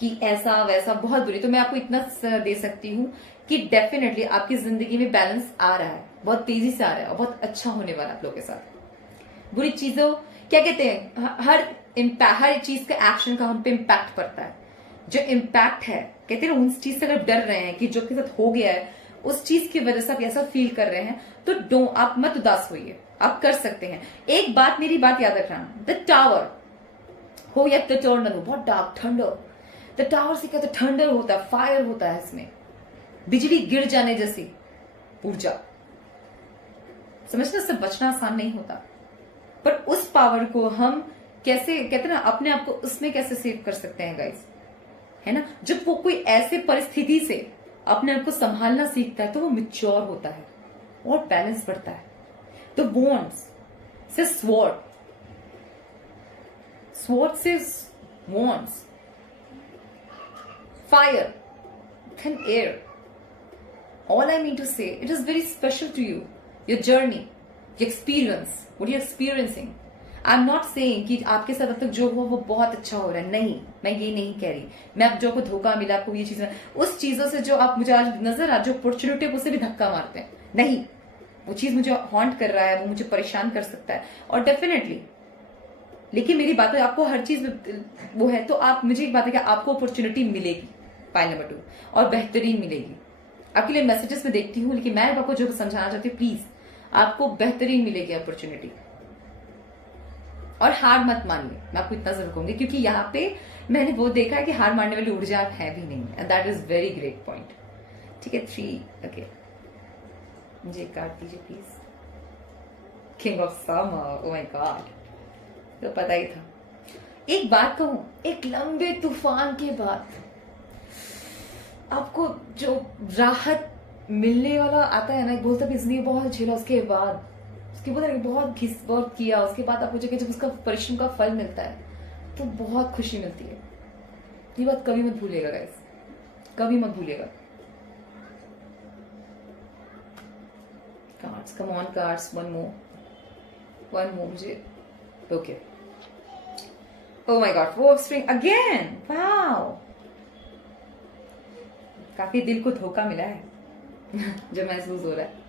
कि ऐसा वैसा बहुत बुरी, तो मैं आपको इतना दे सकती हूँ कि डेफिनेटली आपकी जिंदगी में बैलेंस आ रहा है, बहुत तेजी से आ रहा है, और बहुत अच्छा होने वाला है आप लोगों के साथ। बुरी चीजों, क्या कहते हैं, हर चीज का एक्शन का हम पे इम्पैक्ट पड़ता है। जो इम्पैक्ट है, कहते हैं ना, उस चीज से अगर डर रहे हैं कि जो आपके साथ हो गया है उस चीज की वजह से आप ऐसा फील कर रहे हैं, तो आप मत उदास होइए, आप कर सकते हैं। एक बात, मेरी बात याद रखना, द टावर, हो या द टर्नल हो, बहुत डार्क थंडर, द टावर से क्या तो थंडर होता है, फायर होता है इसमें, बिजली गिर जाने जैसी ऊर्जा। समझना, इससे बचना आसान नहीं होता, पर उस पावर को हम कैसे, कहते हैं ना, अपने आप को उसमें कैसे सेव कर सकते हैं गाइस, है ना। जब वो कोई ऐसे परिस्थिति से अपने आप को संभालना सीखता है तो वो मिच्योर होता है और बैलेंस बढ़ता है। तो वॉन्ड्स से स्वॉर्ड, स्वॉर्ड से wands, fire, then air. All I mean to say, it is very special to you, your journey, your experience, what you're experiencing. I'm not saying कि आपके साथ अब तक जो हुआ वो बहुत अच्छा हो रहा है, नहीं, मैं ये नहीं कह रही। मैं आप जो को धोखा मिला, आपको ये चीज, उस चीजों से जो आप मुझे आज नजर आ, जो अपॉर्चुनिटी उसे भी धक्का मारते हैं, नहीं, वो चीज मुझे हॉन्ट कर रहा है, वो मुझे परेशान कर सकता है, और डेफिनेटली, लेकिन मेरी बात है, आपको हर चीज वो है, तो आप, मुझे एक बात है कि आपको अपॉर्चुनिटी मिलेगी, पाइल नंबर 2, और बेहतरीन मिलेगी। आपके लिए मैसेजेस में देखती हूँ, लेकिन मैं आपको जो समझाना चाहती हूँ, प्लीज आपको बेहतरीन मिलेगी अपॉर्चुनिटी, और हार मत मानिए, मैं आपको इतना जरूर कहूंगी, क्योंकि यहाँ पे मैंने वो देखा है कि हार मारने वाली ऊर्जा आप है भी नहीं, and that is very great point. ठीक है, 3, ओके, मुझे काट दीजिए please. King of summer, oh my God, तो पता ही था। एक बात कहूं, एक लंबे तूफान के बाद आपको जो राहत मिलने वाला आता है ना, बोलता भी जिंदगी बहुत झेला, उसके बाद उसके बाद बहुत घिस बहुत किया, उसके बाद आपको जब उसका परिश्रम का फल मिलता है तो बहुत खुशी मिलती है। ये बात कभी मत भूलिएगा गाइस, कभी मत भूलिएगा। Cards, come on cards, one more मुझे, okay, oh my God, 4 of spring again, wow, काफी दिल को धोखा मिला है जो महसूस हो रहा है।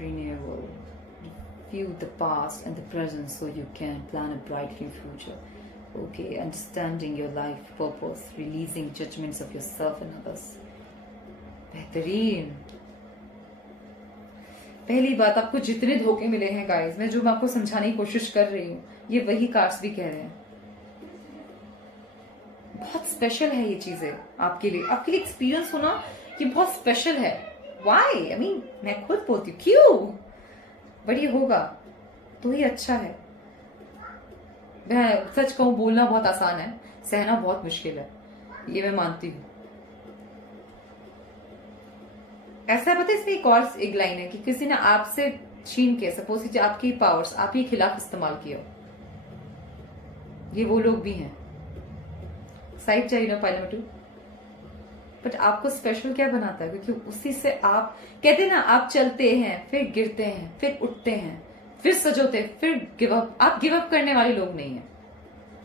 Renewal. View the past and the present so you can plan a bright new future. Okay, understanding your life purpose, releasing judgments of yourself and others. बेहतरीन। पहली बात, आपको जितने धोखे मिले हैं गाइस, मैं आपको समझाने की कोशिश कर रही हूँ, ये वही कार्ड्स भी कह रहे हैं। बहुत स्पेशल है ये चीजें आपके लिए एक्सपीरियंस होना, ये बहुत स्पेशल है। वाई, आई मीन, मैं खुद बोलती हूँ क्यों, बट ये होगा तो ही अच्छा है। मैं सच कहूं, बोलना बहुत आसान है, सहना बहुत मुश्किल है, ये मैं मानती हूँ। ऐसा पता है, इसमें एक लाइन है कि किसी ने आपसे छीन के, सपोज कीजिए आपकी पावर्स आप ही खिलाफ इस्तेमाल किया, ये वो लोग भी हैं। साइड चाहिए ना, पाइल नंबर 2, बट आपको स्पेशल क्या बनाता है, क्योंकि उसी से आप, कहते हैं ना, आप चलते हैं, फिर गिरते हैं, फिर उठते हैं, फिर सजोते, फिर गिव अप। आप गिव अप करने वाले लोग नहीं हैं,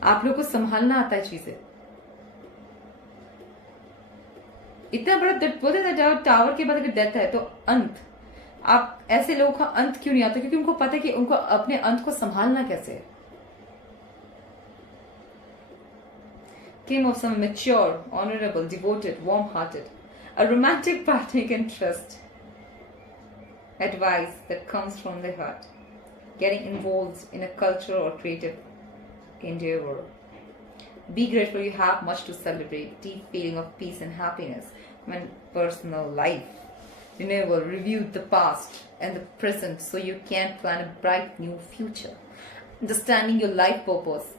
आप लोग को संभालना आता है चीजें। इतना बड़ा बोलते हैं टावर के बाद अगर डेथ है तो अंत, आप ऐसे लोगों का अंत क्यों नहीं आता, क्योंकि उनको पता है कि उनको अपने अंत को संभालना कैसे है। King of some mature, honorable, devoted, warm-hearted, a romantic partner you can trust. Advice that comes from the heart. Getting involved in a cultural or creative endeavor. Be grateful you have much to celebrate. Deep feeling of peace and happiness when personal life. Renewal, review the past and the present so you can plan a bright new future. Understanding your life purpose.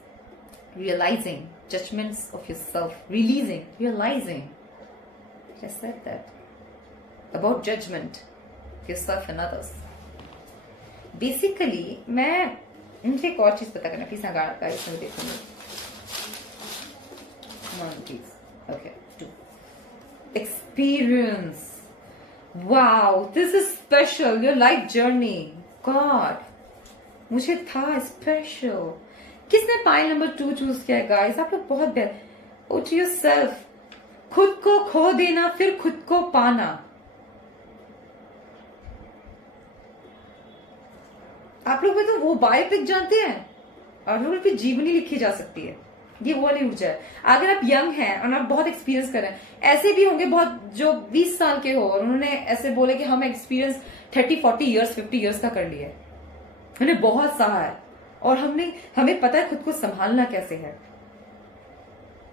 Realizing judgments of yourself. Realizing. I said that. About judgment of yourself and others. Basically, मैं मुझे एक और चीज पता करना, please का इसमें देखूंगी। Come on, please. Okay, 2. Experience. Wow, this is special. Your life journey. God, मुझे था special. किसने पाइल नंबर 2 चूज किया है गाइस? आप लोग बहुत Put yourself. खुद को खो देना, फिर खुद को पाना। आप लोग भी तो वो बायोपिक जानते हैं, और लोग भी जीवनी लिखी जा सकती है। ये वो वाली ऊर्जा है। अगर आप यंग हैं और आप बहुत एक्सपीरियंस कर रहे हैं, ऐसे भी होंगे बहुत जो 20 साल के हो और उन्होंने ऐसे बोले कि हम एक्सपीरियंस 30-40 ईयर्स 50 ईयर्स का कर लिया है, हमने बहुत सहा है और हमें पता है खुद को संभालना कैसे है।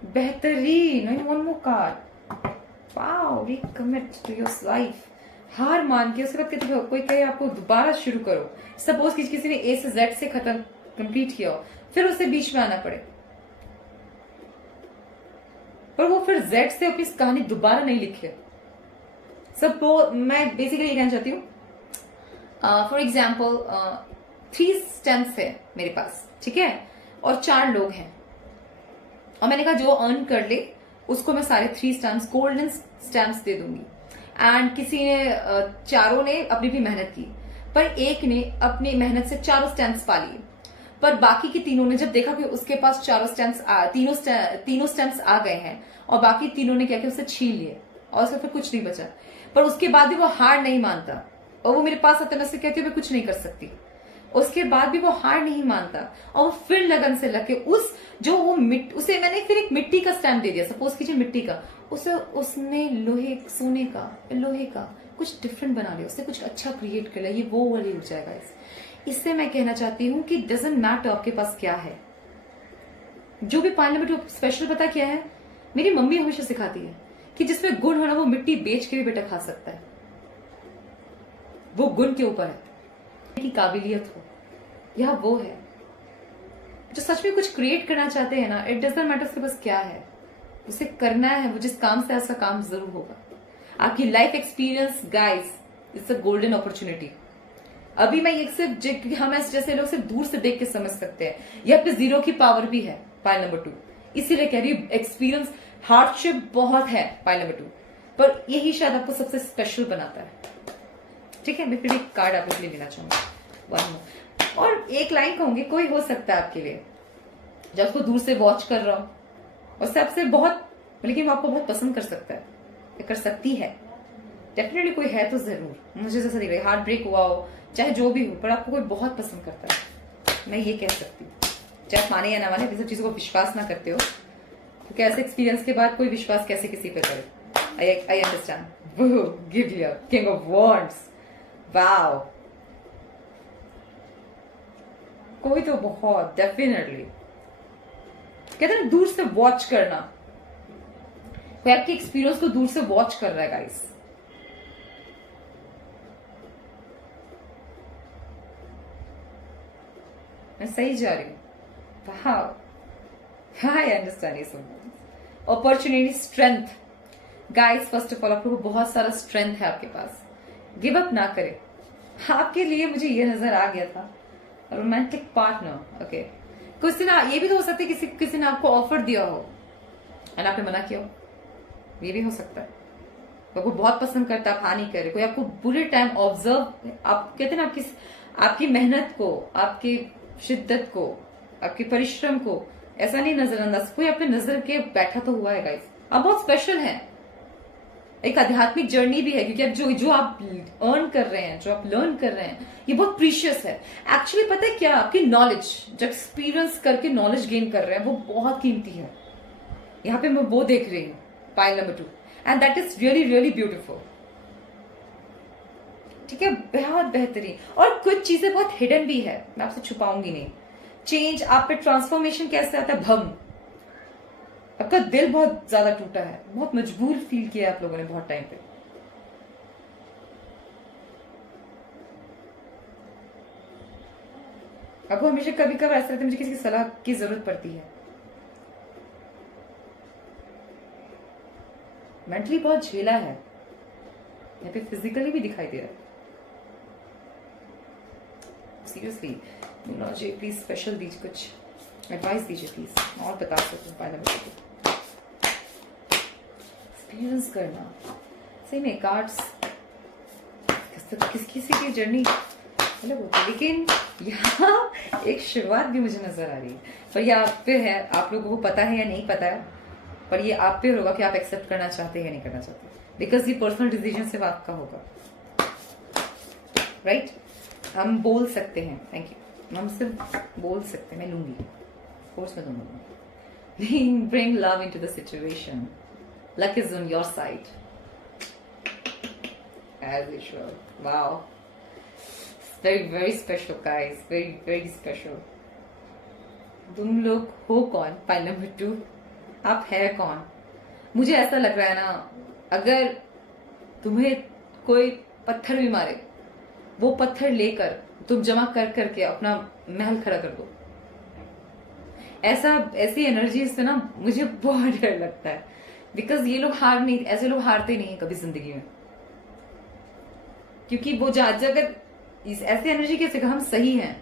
बेहतरीन। One more card, wow, recommit to your life. हार मान के उसके बाद कहते कोई कहे आपको दोबारा शुरू करो, सपोज किसी ने ए से जेड से खत्म कंप्लीट किया हो, फिर उसे बीच में आना पड़े, पर वो फिर जेड से अपनी कहानी दोबारा नहीं लिखे। सब वो मैं बेसिकली ये कहना चाहती हूँ, फॉर एग्जाम्पल 3 स्टैम्प्स है मेरे पास, ठीक है, और 4 लोग हैं, और मैंने कहा जो अर्न कर ले उसको मैं सारे 3 स्टैम्प्स गोल्डन स्टैम्प्स दे दूंगी। एंड किसी ने चारों ने अपनी भी मेहनत की, पर एक ने अपनी मेहनत से 4 स्टैम्प्स पा लिए, पर बाकी के तीनों ने जब देखा कि उसके पास 4 स्टैम्प्स तीनों स्टैम्प्स आ गए हैं और बाकी तीनों ने क्या किया, उसे छीन लिए और उसका फिर कुछ नहीं बचा, पर उसके बाद भी वो हार नहीं मानता और वो मेरे पास आता है, मैं उससे कहती हूँ मैं कुछ नहीं कर सकती, उसके बाद भी वो हार नहीं मानता और वो फिर लगन से लगे उसे मैंने फिर एक मिट्टी का स्टैम्प दे दिया, सपोज कीजिए मिट्टी का, उसने सोने का कुछ डिफरेंट बना लिया, उससे कुछ अच्छा क्रिएट कर लिया। ये वो वाली ऊर्जा है गाइस। इससे मैं कहना चाहती हूँ कि डजंट मैटर आपके पास क्या है, जो भी 5 नंबर 2 स्पेशल पता क्या है, मेरी मम्मी हमेशा सिखाती है कि जिसमें गुण हो ना वो मिट्टी बेच के भी बेटा खा सकता है, वो गुण के ऊपर है कि काबिलियत हो, यह वो है जो सच में कुछ क्रिएट करना चाहते हैं ना, इट डजंट मैटर उसके पास क्या है, उसे करना है, वो जिस काम से ऐसा काम जरूर होगा। आपकी life experience guys it's a golden opportunity. अभी मैं ये सिर्फ हम ऐसे जैसे लोग सिर्फ दूर से देख के समझ सकते हैं, ये आपके 0 की पावर भी है पाइल नंबर 2, इसीलिए कह रही हूँ एक्सपीरियंस हार्डशिप बहुत है पाइल नंबर 2, पर यही शायद आपको सबसे स्पेशल बनाता है। ठीक है, मैं फिर एक कार्ड आपके लिए लेना चाहूंगी और एक लाइन कहूंगी, कोई हो सकता है आपके लिए जब उसको दूर से वॉच कर रहा हूं और सबसे बहुत, लेकिन वो आपको बहुत पसंद कर सकता है, कर सकती है, डेफिनेटली कोई है तो जरूर, मुझे जैसा दिख रहा है हार्ट ब्रेक हुआ हो चाहे जो भी हो, पर आपको कोई बहुत पसंद करता है, मैं ये कह सकती हूँ, चाहे माने या ना माने, ये सब चीजों को विश्वास ना करते हो, क्योंकि ऐसे एक्सपीरियंस के बाद कोई विश्वास कैसे किसी पे करे। I understand. गिव लिया किंग ऑफ वॉन्ड्स, वाओ, कोई तो बहुत डेफिनेटली कहते हैं दूर से वॉच करना, कोई आपके एक्सपीरियंस को दूर से वॉच कर रहा है गाइस। मैं सही जा रही हूँ, वाओ, आई अंडरस्टैंड ये सब। Opportunity, strength guys, first of all आप लोगों को बहुत सारा स्ट्रेंथ है आपके पास, गिव अप ना करें। आपके लिए मुझे ये नजर आ गया था, रोमांटिक पार्टनर, ओके, कुछ दिन ये भी तो हो सकता है किसी ने आपको ऑफर दिया हो और आपने मना किया हो, ये भी हो सकता है, आपको बहुत पसंद करता है, आप हाँ नहीं करे, कोई आपको बुरे टाइम ऑब्जर्व, आप कहते हैं ना आपकी मेहनत को, आपकी शिद्दत को, आपके परिश्रम को ऐसा नहीं नजरअंदाज, कोई अपने नजर के बैठा तो हुआ है गाइस। आप बहुत स्पेशल हैं, एक आध्यात्मिक जर्नी भी है, क्योंकि अब जो आप अर्न कर रहे हैं, जो आप लर्न कर रहे हैं, ये बहुत प्रीशियस है। एक्चुअली पता है क्या, आपकी नॉलेज जो एक्सपीरियंस करके नॉलेज गेन कर रहे हैं वो बहुत कीमती है। यहाँ पे मैं वो देख रही हूँ pile number 2, and that is really really beautiful. ठीक है, बहुत बेहतरीन, और कुछ चीजें बहुत हिडन भी है, मैं आपसे छुपाऊंगी नहीं। चेंज आप पे, ट्रांसफॉर्मेशन कैसे आता है, भम, आपका दिल बहुत ज्यादा टूटा है, बहुत मजबूर फील किया आप लोगों ने बहुत टाइम पे, आपको हमेशा कभी कभी ऐसा लगता है मुझे किसी की सलाह की जरूरत पड़ती है, मेंटली बहुत झेला है, यहाँ पे फिजिकली भी दिखाई दे रहा है। सीरियसली मुझे प्लीज स्पेशल दीजिए, कुछ एडवाइस दीजिए प्लीज, और बता सकते हैं फाइनल एक्सपीरियंस करना सही में कार्ड्स किसी की जर्नी अलग होती है, लेकिन यहाँ एक शुरुआत भी मुझे नजर आ रही है, पर ये आप पे है, आप लोगों को पता है या नहीं पता है, पर ये आप पे होगा कि आप एक्सेप्ट करना चाहते हैं या नहीं करना चाहते, बिकॉज ये पर्सनल डिसीजन सिर्फ आपका होगा, राइट? हम बोल सकते हैं, थैंक यू, हम सिर्फ बोल सकते हैं, मैं लूंगी, कोर्स में दूंगा, Bring love into the situation. Luck is on your side. As usual. Wow. It's very, very special, guys. Very, very special. तुम लोग हो कौन? Pile number 2. आप है कौन? मुझे ऐसा लग रहा है ना, अगर तुम्हें कोई पत्थर भी मारे, वो पत्थर लेकर तुम जमा कर करके अपना महल खड़ा कर दो. ऐसी एनर्जी से ना मुझे बहुत डर लगता है. बिकॉज ये लोग ऐसे लोग हारते नहीं है कभी जिंदगी में. क्योंकि वो अगर इस ऐसी एनर्जी कैसे हम सही हैं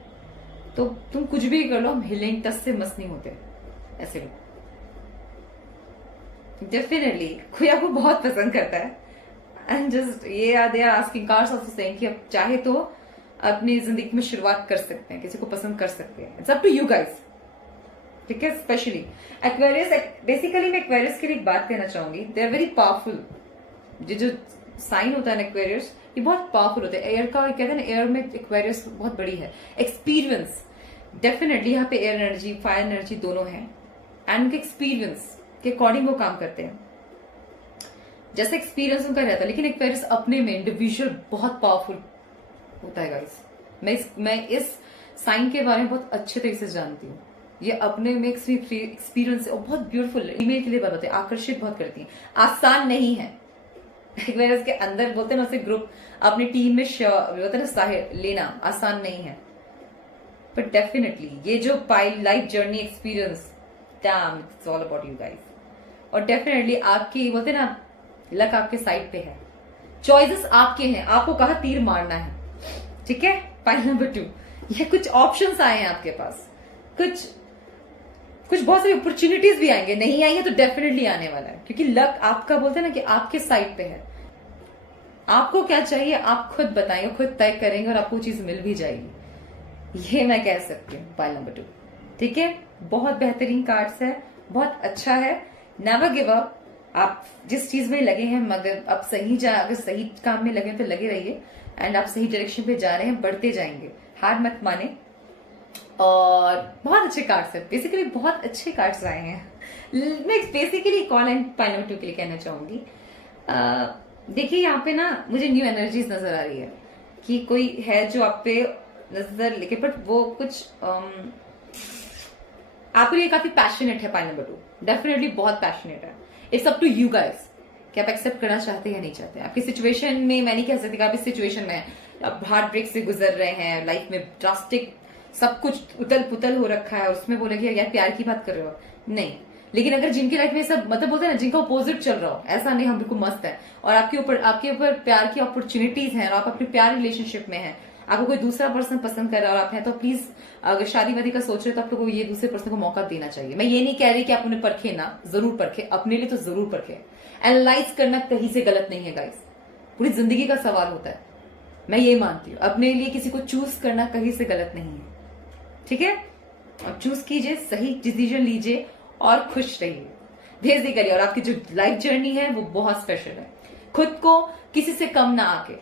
तो तुम कुछ भी कर लो, हम हिलेंगे टस से मस नहीं होते ऐसे लोग. डेफिनेटली कोई आपको बहुत पसंद करता है एंड जस्ट ये they are asking cards also saying कि आप चाहे तो अपनी जिंदगी में शुरुआत कर सकते हैं, किसी को पसंद कर सकते हैं. It's up to you guys. ठीक है. स्पेशली एक्वेरियस, बेसिकली मैं एक्वेरियस के लिए एक बात कहना चाहूंगी. They are very powerful. ये जो साइन होता है ना एक्वेरियस, ये बहुत पावरफुल होता है. एयर का कहते हैं ना, एयर में एक्वेरियस बहुत बड़ी है. एक्सपीरियंस, डेफिनेटली यहाँ पे एयर एनर्जी, फायर एनर्जी दोनों है एंड उनके एक्सपीरियंस के अकॉर्डिंग वो काम करते हैं. जैसे एक्सपीरियंस उनका रहता है, लेकिन एक्वेरियस अपने में इंडिविजुअल बहुत पावरफुल होता है गाइस. मैं इस साइन के बारे में बहुत अच्छे तरीके से जानती हूँ. ये अपने में एक्सपीरियंस है और बहुत ब्यूटीफुल. ईमेल के लिए बात होती है, आकर्षित बहुत करती है. आसान नहीं है. एक्वेरियस के अंदर बोलते हैं ना, उसे ग्रुप अपनी टीम में बोलते हैं ना, लेना आसान नहीं है. बट डेफिनेटली ये जो life journey experience, dam, it's all about you guys. और डेफिनेटली आपकी बोलते हैं ना, लक आपके साइड पे है. चॉइसेस आपके हैं, आपको कहा तीर मारना है. ठीक है. पॉइंट नंबर 2, ये कुछ ऑप्शंस आए हैं आपके पास. कुछ बहुत सारी अपॉर्चुनिटीज भी आएंगे. नहीं आएंगे तो डेफिनेटली आने वाला है, क्योंकि लक आपका बोलते हैं ना कि आपके साइड पे है. आपको क्या चाहिए आप खुद बताएंगे, खुद तय करेंगे और आपको चीज मिल भी जाएगी. ये मैं कह सकती हूँ. Pile number 2. ठीक है. बहुत बेहतरीन कार्ड्स है, बहुत अच्छा है. Never give up. आप जिस चीज में लगे हैं, मगर आप अगर सही काम में लगे तो लगे रहिए एंड आप सही डायरेक्शन पे जा रहे हैं, बढ़ते जाएंगे. हार मत माने. और बहुत अच्छे कार्ड्स है, बेसिकली बहुत अच्छे कार्ड्स आए हैं. मैं basically call and pile number 2 के लिए कहना चाहूंगी. देखिए यहाँ पे ना मुझे न्यू एनर्जीज नजर आ रही है कि कोई है जो आप पे नजर लेके, बट वो कुछ आपके लिए काफी पैशनेट है. पाइल नंबर 2 डेफिनेटली बहुत पैशनेट है. It's up to you guys कि आप एक्सेप्ट करना चाहते हैं या नहीं चाहते. आपकी सिचुएशन में मैं नहीं कह सकती कि आप इस सिचुएशन में आप हार्ट ब्रेक से गुजर रहे हैं, लाइफ में ड्रास्टिक सब कुछ उतल पुतल हो रखा है, उसमें बोलेंगे यार प्यार की बात कर रहे हो. नहीं. लेकिन अगर जिनकी लाइफ में सब मतलब बोलते हैं ना, जिनका अपोजिट चल रहा हो, ऐसा नहीं हम बिल्कुल मस्त है और आपके ऊपर प्यार की अपॉर्चुनिटीज हैं और आप अपने प्यार रिलेशनशिप में हैं, आपको कोई दूसरा पर्सन पसंद कर रहा है और आप हैं, तो प्लीज अगर शादी वादी का सोच रहे हो तो आप लोगों को ये दूसरे पर्सन को मौका देना चाहिए. मैं ये नहीं कह रही कि आप उन्हें परखे ना, जरूर परखे, अपने लिए तो जरूर परखे. एनालाइज करना कहीं से गलत नहीं है गाइस. पूरी जिंदगी का सवाल होता है. मैं ये मानती हूँ अपने लिए किसी को चूज करना कहीं से गलत नहीं है. ठीक है. अब चूज कीजिए, सही डिसीजन लीजिए और खुश रहिए बेसिकली. और आपकी जो लाइफ जर्नी है वो बहुत स्पेशल है. खुद को किसी से कम ना आके,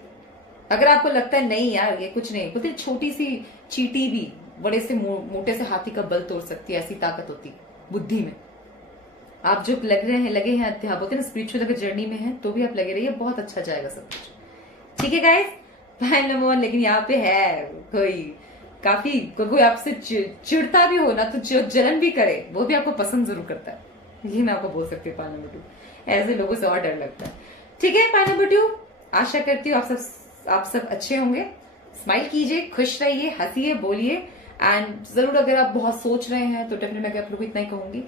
अगर आपको लगता है नहीं यार ये कुछ नहीं, बोलते छोटी सी चींटी भी बड़े से मोटे से हाथी का बल तोड़ सकती है, ऐसी ताकत होती है बुद्धि में. आप जो लगे हैं अध्यापक बोलते हैं ना, स्पिरिचुअल अगर जर्नी में है तो भी आप लगे रहिए, बहुत अच्छा जाएगा सब कुछ. ठीक है गाइस. Point number 1. लेकिन यहाँ पे है कोई आपसे चिढ़ता भी हो ना, तो जलन भी करे, वो भी आपको पसंद जरूर करता है. ये मैं आपको बोल सकती हूँ. Point number 2. ऐसे लोगों से और डर लगता है. ठीक है. Point number 2. आशा करती हूँ आप सब अच्छे होंगे. स्माइल कीजिए, खुश रहिए, हंसिए, बोलिए. एंड जरूर अगर आप बहुत सोच रहे हैं तो डेफिनेटली मैं आप लोगों को इतना ही कहूंगी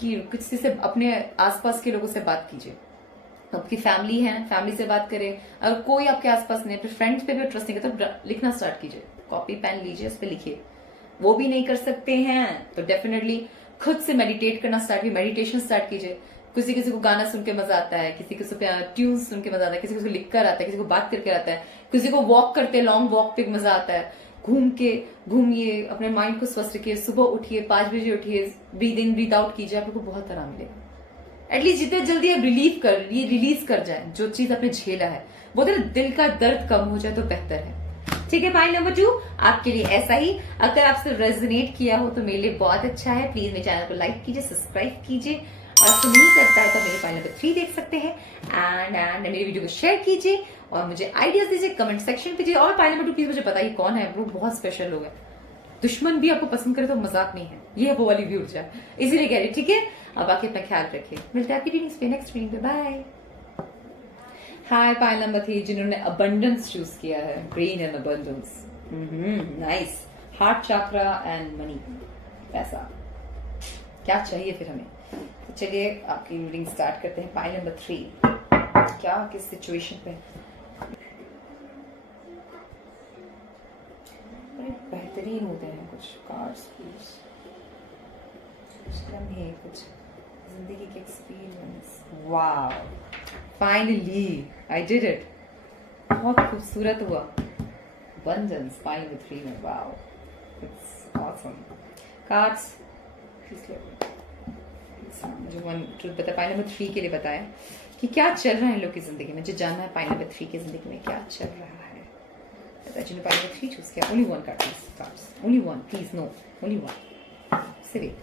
कि किसी से, अपने आसपास के लोगों से बात कीजिए. आपकी फैमिली है, फैमिली से बात करें. अगर कोई आपके आसपास नहीं, फिर फ्रेंड्स पे भी ट्रस्ट नहीं करता तो लिखना स्टार्ट कीजिए. कॉपी पेन लीजिए, उस पर लिखिए. वो भी नहीं कर सकते हैं तो डेफिनेटली खुद से मेडिटेट करना स्टार्ट कीजिए. मेडिटेशन स्टार्ट कीजिए. किसी को गाना सुन के मजा आता है, किसी को ट्यून सुन के मजा आता है, किसी को लिख कर आता है, किसी को बात करके आता है, किसी को वॉक करते लॉन्ग वॉक पे मजा आता है. घूमिए, अपने माइंड को स्वस्थ रखिए. सुबह उठिए, 5 बजे उठिए, ब्रीद इन ब्रीद आउट कीजिए. आप लोग को बहुत आराम मिलेगा. एटलीस्ट जितने जल्दी आप रिलीज कर जाए जो चीज आपने झेला है, वो दिल का दर्द कम हो जाए तो बेहतर है. ठीक है। पॉइंट नंबर 2 आपके लिए ऐसा ही, अगर आपसे रेजोनेट किया हो तो मेरे लिए बहुत अच्छा है। प्लीज मेरे चैनल को लाइक कीजिए, सब्सक्राइब कीजिए, और आपको नहीं करता है तो मेरे पॉइंट नंबर 3 देख सकते हैं। एंड मेरी वीडियो को शेयर कीजिए और मुझे आइडियाज दीजिए कमेंट सेक्शन पे। और पॉइंट नंबर 2 प्लीज मुझे बताइए कौन है वो, बहुत स्पेशल लोग है। दुश्मन भी आपको पसंद करे तो मजाक नहीं है, ये वो वाली भी ऊर्जा, इसीलिए कह रही, ठीक है। अब बाकी अपना ख्याल रखिए, मिलते हैं आपकी रीडिंग्स पे नेक्स्ट रीडिंग पे, बाय। हाय पाइल नंबर 3 जिन्होंने अबंडेंस चूज किया है, green and abundance, nice. Heart chakra and money, पैसा, क्या चाहिए फिर हमें। तो चलिए आपकी रीडिंग स्टार्ट करते हैं। पाइल नंबर 3 क्या किस सिचुएशन पे, बड़े बेहतरीन होते हैं कुछ कार्ड्स, प्लीज कुछ लम्हे, कुछ जिंदगी के experience. Wow, finally I did it, बहुत खूबसूरत हुआ। अबंडेंस पाइल नंबर 3 में, वाव, इट्स ऑसम। कार्ड्स मुझे वन ट्रूथ बता, पाइल नंबर 3 के लिए बताया कि क्या चल रहा है इन लोग की जिंदगी में। जो जानना है पाइल नंबर 3 की जिंदगी में क्या चल रहा है, जिन्होंने पाइल नंबर 3 चूज किया, only one card please, only one please, no only one, सिर्फ एक,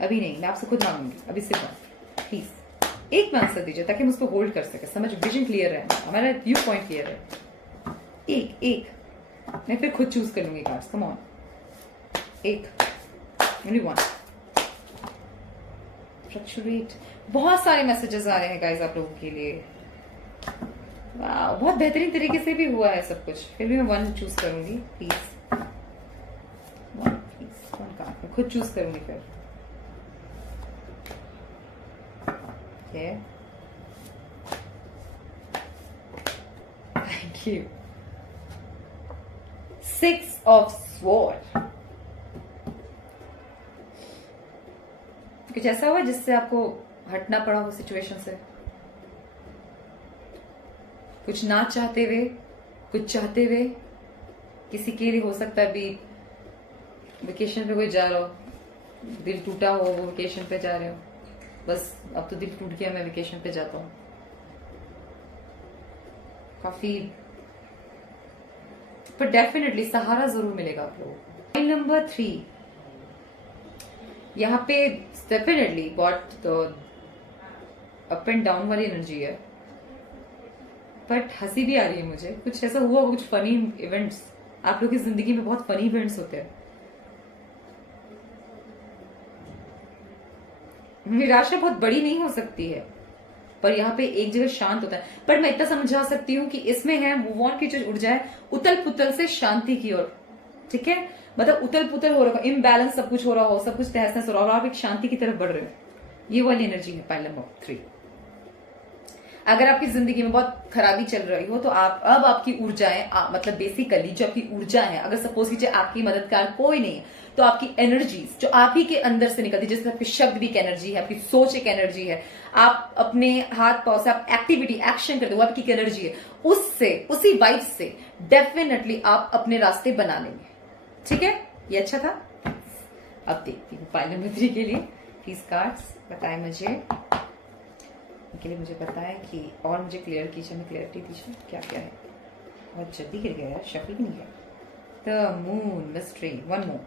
अभी नहीं, मैं आपसे खुद मांगूंगी, अभी सिर्फ वन प्लीज, एक में आंसर दीजिए ताकि हम उसको होल्ड कर सके, समझ, विजन क्लियर है, हमारा व्यू पॉइंट क्लियर है। एक एक, मैं फिर खुद चूज कर लूंगी कार्ड्स, कम ऑन, एक, ओनली वन। फ्लक्चुएट, बहुत सारे मैसेजेस आ रहे हैं गाइस आप लोगों के लिए। वाह, बहुत बेहतरीन तरीके से भी हुआ है सब कुछ, फिर भी मैं वन चूज करूंगी please, one please, one card मैं खुद चूज करूंगी फिर। Thank you. 6 ऑफ स्वॉर्ड, कुछ ऐसा हुआ जिससे आपको हटना पड़ा हो सिचुएशन से, कुछ ना चाहते हुए, कुछ चाहते हुए। किसी के लिए हो सकता है अभी वेकेशन पे कोई जा रहा हो, दिल टूटा हो, वो वेकेशन पे जा रहे हो, बस अब तो दिल टूट गया, मैं वेकेशन पे जाता हूँ, काफी, पर डेफिनेटली सहारा जरूर मिलेगा आप लोगों को। पॉइंट नंबर 3 यहाँ पे डेफिनेटली बहुत अप एंड डाउन वाली एनर्जी है, बट हंसी भी आ रही है मुझे। कुछ ऐसा हुआ, कुछ फनी इवेंट्स आप लोग की जिंदगी में, बहुत फनी इवेंट्स होते हैं। निराशा बहुत बड़ी नहीं हो सकती है, पर यहाँ पे एक जगह शांत होता है। पर मैं इतना समझा सकती हूँ कि इसमें है मूव ऑन की जो ऊर्जा है, उतल पुतल से शांति की ओर, ठीक है। मतलब उतल पुतल हो रहा हो, इम्बैलेंस सब कुछ हो रहा हो, सब कुछ तहस नहस हो रहा हो, और आप एक शांति की तरफ बढ़ रहे हो, ये वाली एनर्जी है पाइल नंबर 3। अगर आपकी जिंदगी में बहुत खराबी चल रही हो तो आप अब आपकी ऊर्जाएं, मतलब बेसिकली जो आपकी ऊर्जा है, अगर सपोज कीजिए आपकी मददगार कोई नहीं है, तो आपकी एनर्जीज जो आप ही के अंदर से निकलती है, जैसे आपके शब्द भी एक एनर्जी है, आपकी सोच एक एनर्जी है, आप अपने हाथ पांव से आप एक्टिविटी एक्शन करते हो, आपकी एक एनर्जी है, उससे, उसी वाइब से डेफिनेटली आप अपने रास्ते बना लेंगे, ठीक है। ये अच्छा था। अब देखती हूँ पाइल नंबर 3 के लिए, प्लीज कार्ड्स बताएं मुझे, के लिए मुझे बताएं कि, और मुझे क्लियर कीजिए, मैं क्लियरिटी दीजिए क्या क्या है। बहुत जल्दी गिर गया यार, शफल भी नहीं गया। The moon mystery, one more,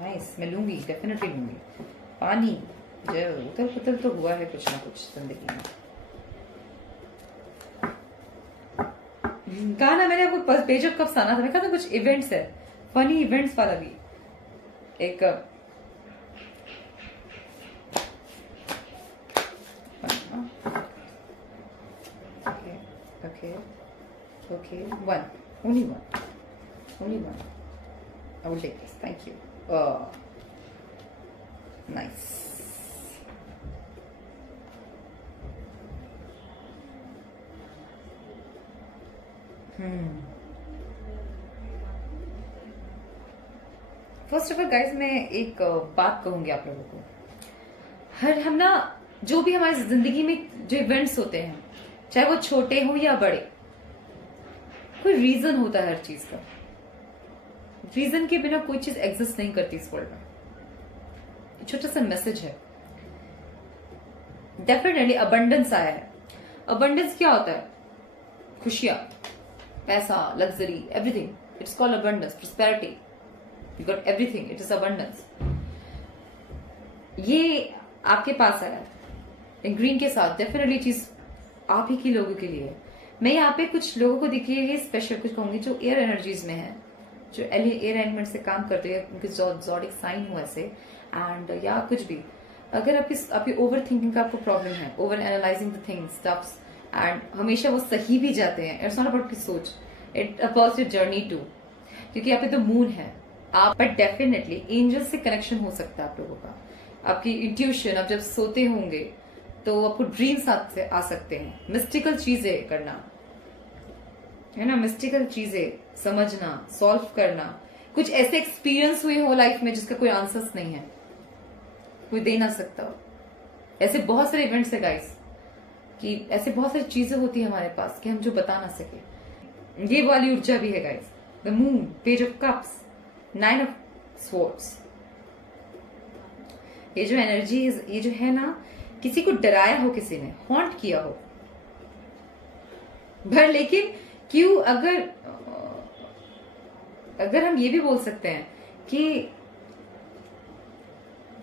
nice, मैं लूंगी, डेफिनेटली लूंगी। पानी, जल, उथल पुथल तो हुआ है कुछ ना कुछ जिंदगी में। कहा ना मैंने आपको पेज ऑफ कप्स आना था, मैं कहा था कुछ इवेंट्स है, फनी इवेंट्स वाला भी एक, okay, one, only one, I will take this, thank you. Oh, nice. First of all guys मैं एक बात कहूंगी आप लोगों को, हम ना, जो भी हमारी जिंदगी में जो इवेंट्स होते हैं, चाहे वो छोटे हो या बड़े, कोई रीजन होता है हर चीज का। रीजन के बिना कोई चीज एग्जिस्ट नहीं करती इस वर्ल्ड में। छोटा सा मैसेज है, डेफिनेटली अबंडेंस आया है। अबंडेंस क्या होता है? खुशियां, पैसा, luxury, everything, it's called abundance, prosperity, you got everything, it is abundance. ये आपके पास आया है ग्रीन के साथ, डेफिनेटली चीज आप ही की लोगों के लिए है। मैं यहाँ पे कुछ लोगों को देखिए स्पेशल कुछ कहूंगी जो एयर एनर्जीज में है, जो एयर एलिमेंट से काम करते हैं, उनके जॉडिक साइन हो ऐसे, एंड या कुछ भी। अगर आपकी ओवर थिंकिंग का आपको प्रॉब्लम है, over analysing the things stuffs, and हमेशा वो सही भी जाते हैं, इट्स नॉट अबाउट की सोच, it about your journey too, क्योंकि यहाँ पे तो मून है आप, बट डेफिनेटली एंजल से कनेक्शन हो सकता है आप लोगों का। आपकी इंट्यूशन, आप जब सोते होंगे तो आपको ड्रीम्स आ सकते हैं, मिस्टिकल चीजें करना है ना, मिस्टिकल चीजें समझना, सॉल्व करना, कुछ ऐसे एक्सपीरियंस हुए हो लाइफ में जिसका कोई आंसर्स नहीं है, कोई दे ना सकता। ऐसे बहुत सारे इवेंट्स है गाइस, कि ऐसे बहुत सारी चीजें होती है हमारे पास कि हम जो बता ना सके। ये वाली ऊर्जा भी है guys, the moon, page of cups, 9 of swords. ये जो एनर्जी, ये जो है ना, किसी को डराया हो, किसी ने हॉन्ट किया हो, पर लेकिन क्यों, अगर हम ये भी बोल सकते हैं कि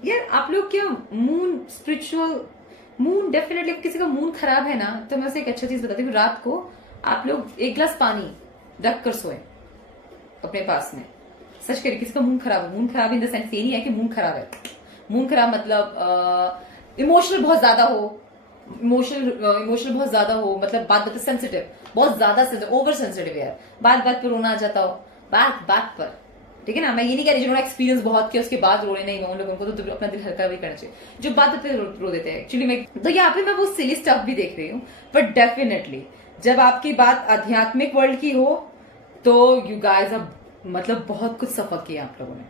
यार आप लोग क्या मून स्पिरिचुअल, मून डेफिनेटली किसी का मून खराब है ना, तो मैं उसे एक अच्छा चीज बताती हूँ, रात को आप लोग 1 गिलास पानी रख कर सोए अपने पास में। सच करिए, किसी का मून खराब है, मून खराब इन द सेंस ये नहीं है कि मून खराब है, मून खराब मतलब इमोशनल बहुत ज्यादा हो, इमोशनल बहुत ज्यादा हो, मतलब बात सेंसिटिव, बहुत ज्यादा सेंसिटिव, ओवर सेंसिटिव यार, बात बात पर रोना आ जाता हो, बात बात पर, ठीक है ना। मैं ये नहीं कह रही जिन्होंने एक्सपीरियंस बहुत किया उसके बाद रोने नहीं, उन लोगों को तो अपना दिल हल्का भी करना चाहिए, जो बात पे रो देते हैं एक्चुअली। मैं तो यहाँ पे मैं वो सिली स्टफ भी देख रही हूँ, बट डेफिनेटली जब आपकी बात आध्यात्मिक वर्ल्ड की हो तो यू गाइज अब मतलब बहुत कुछ सफर किया आप लोगों ने,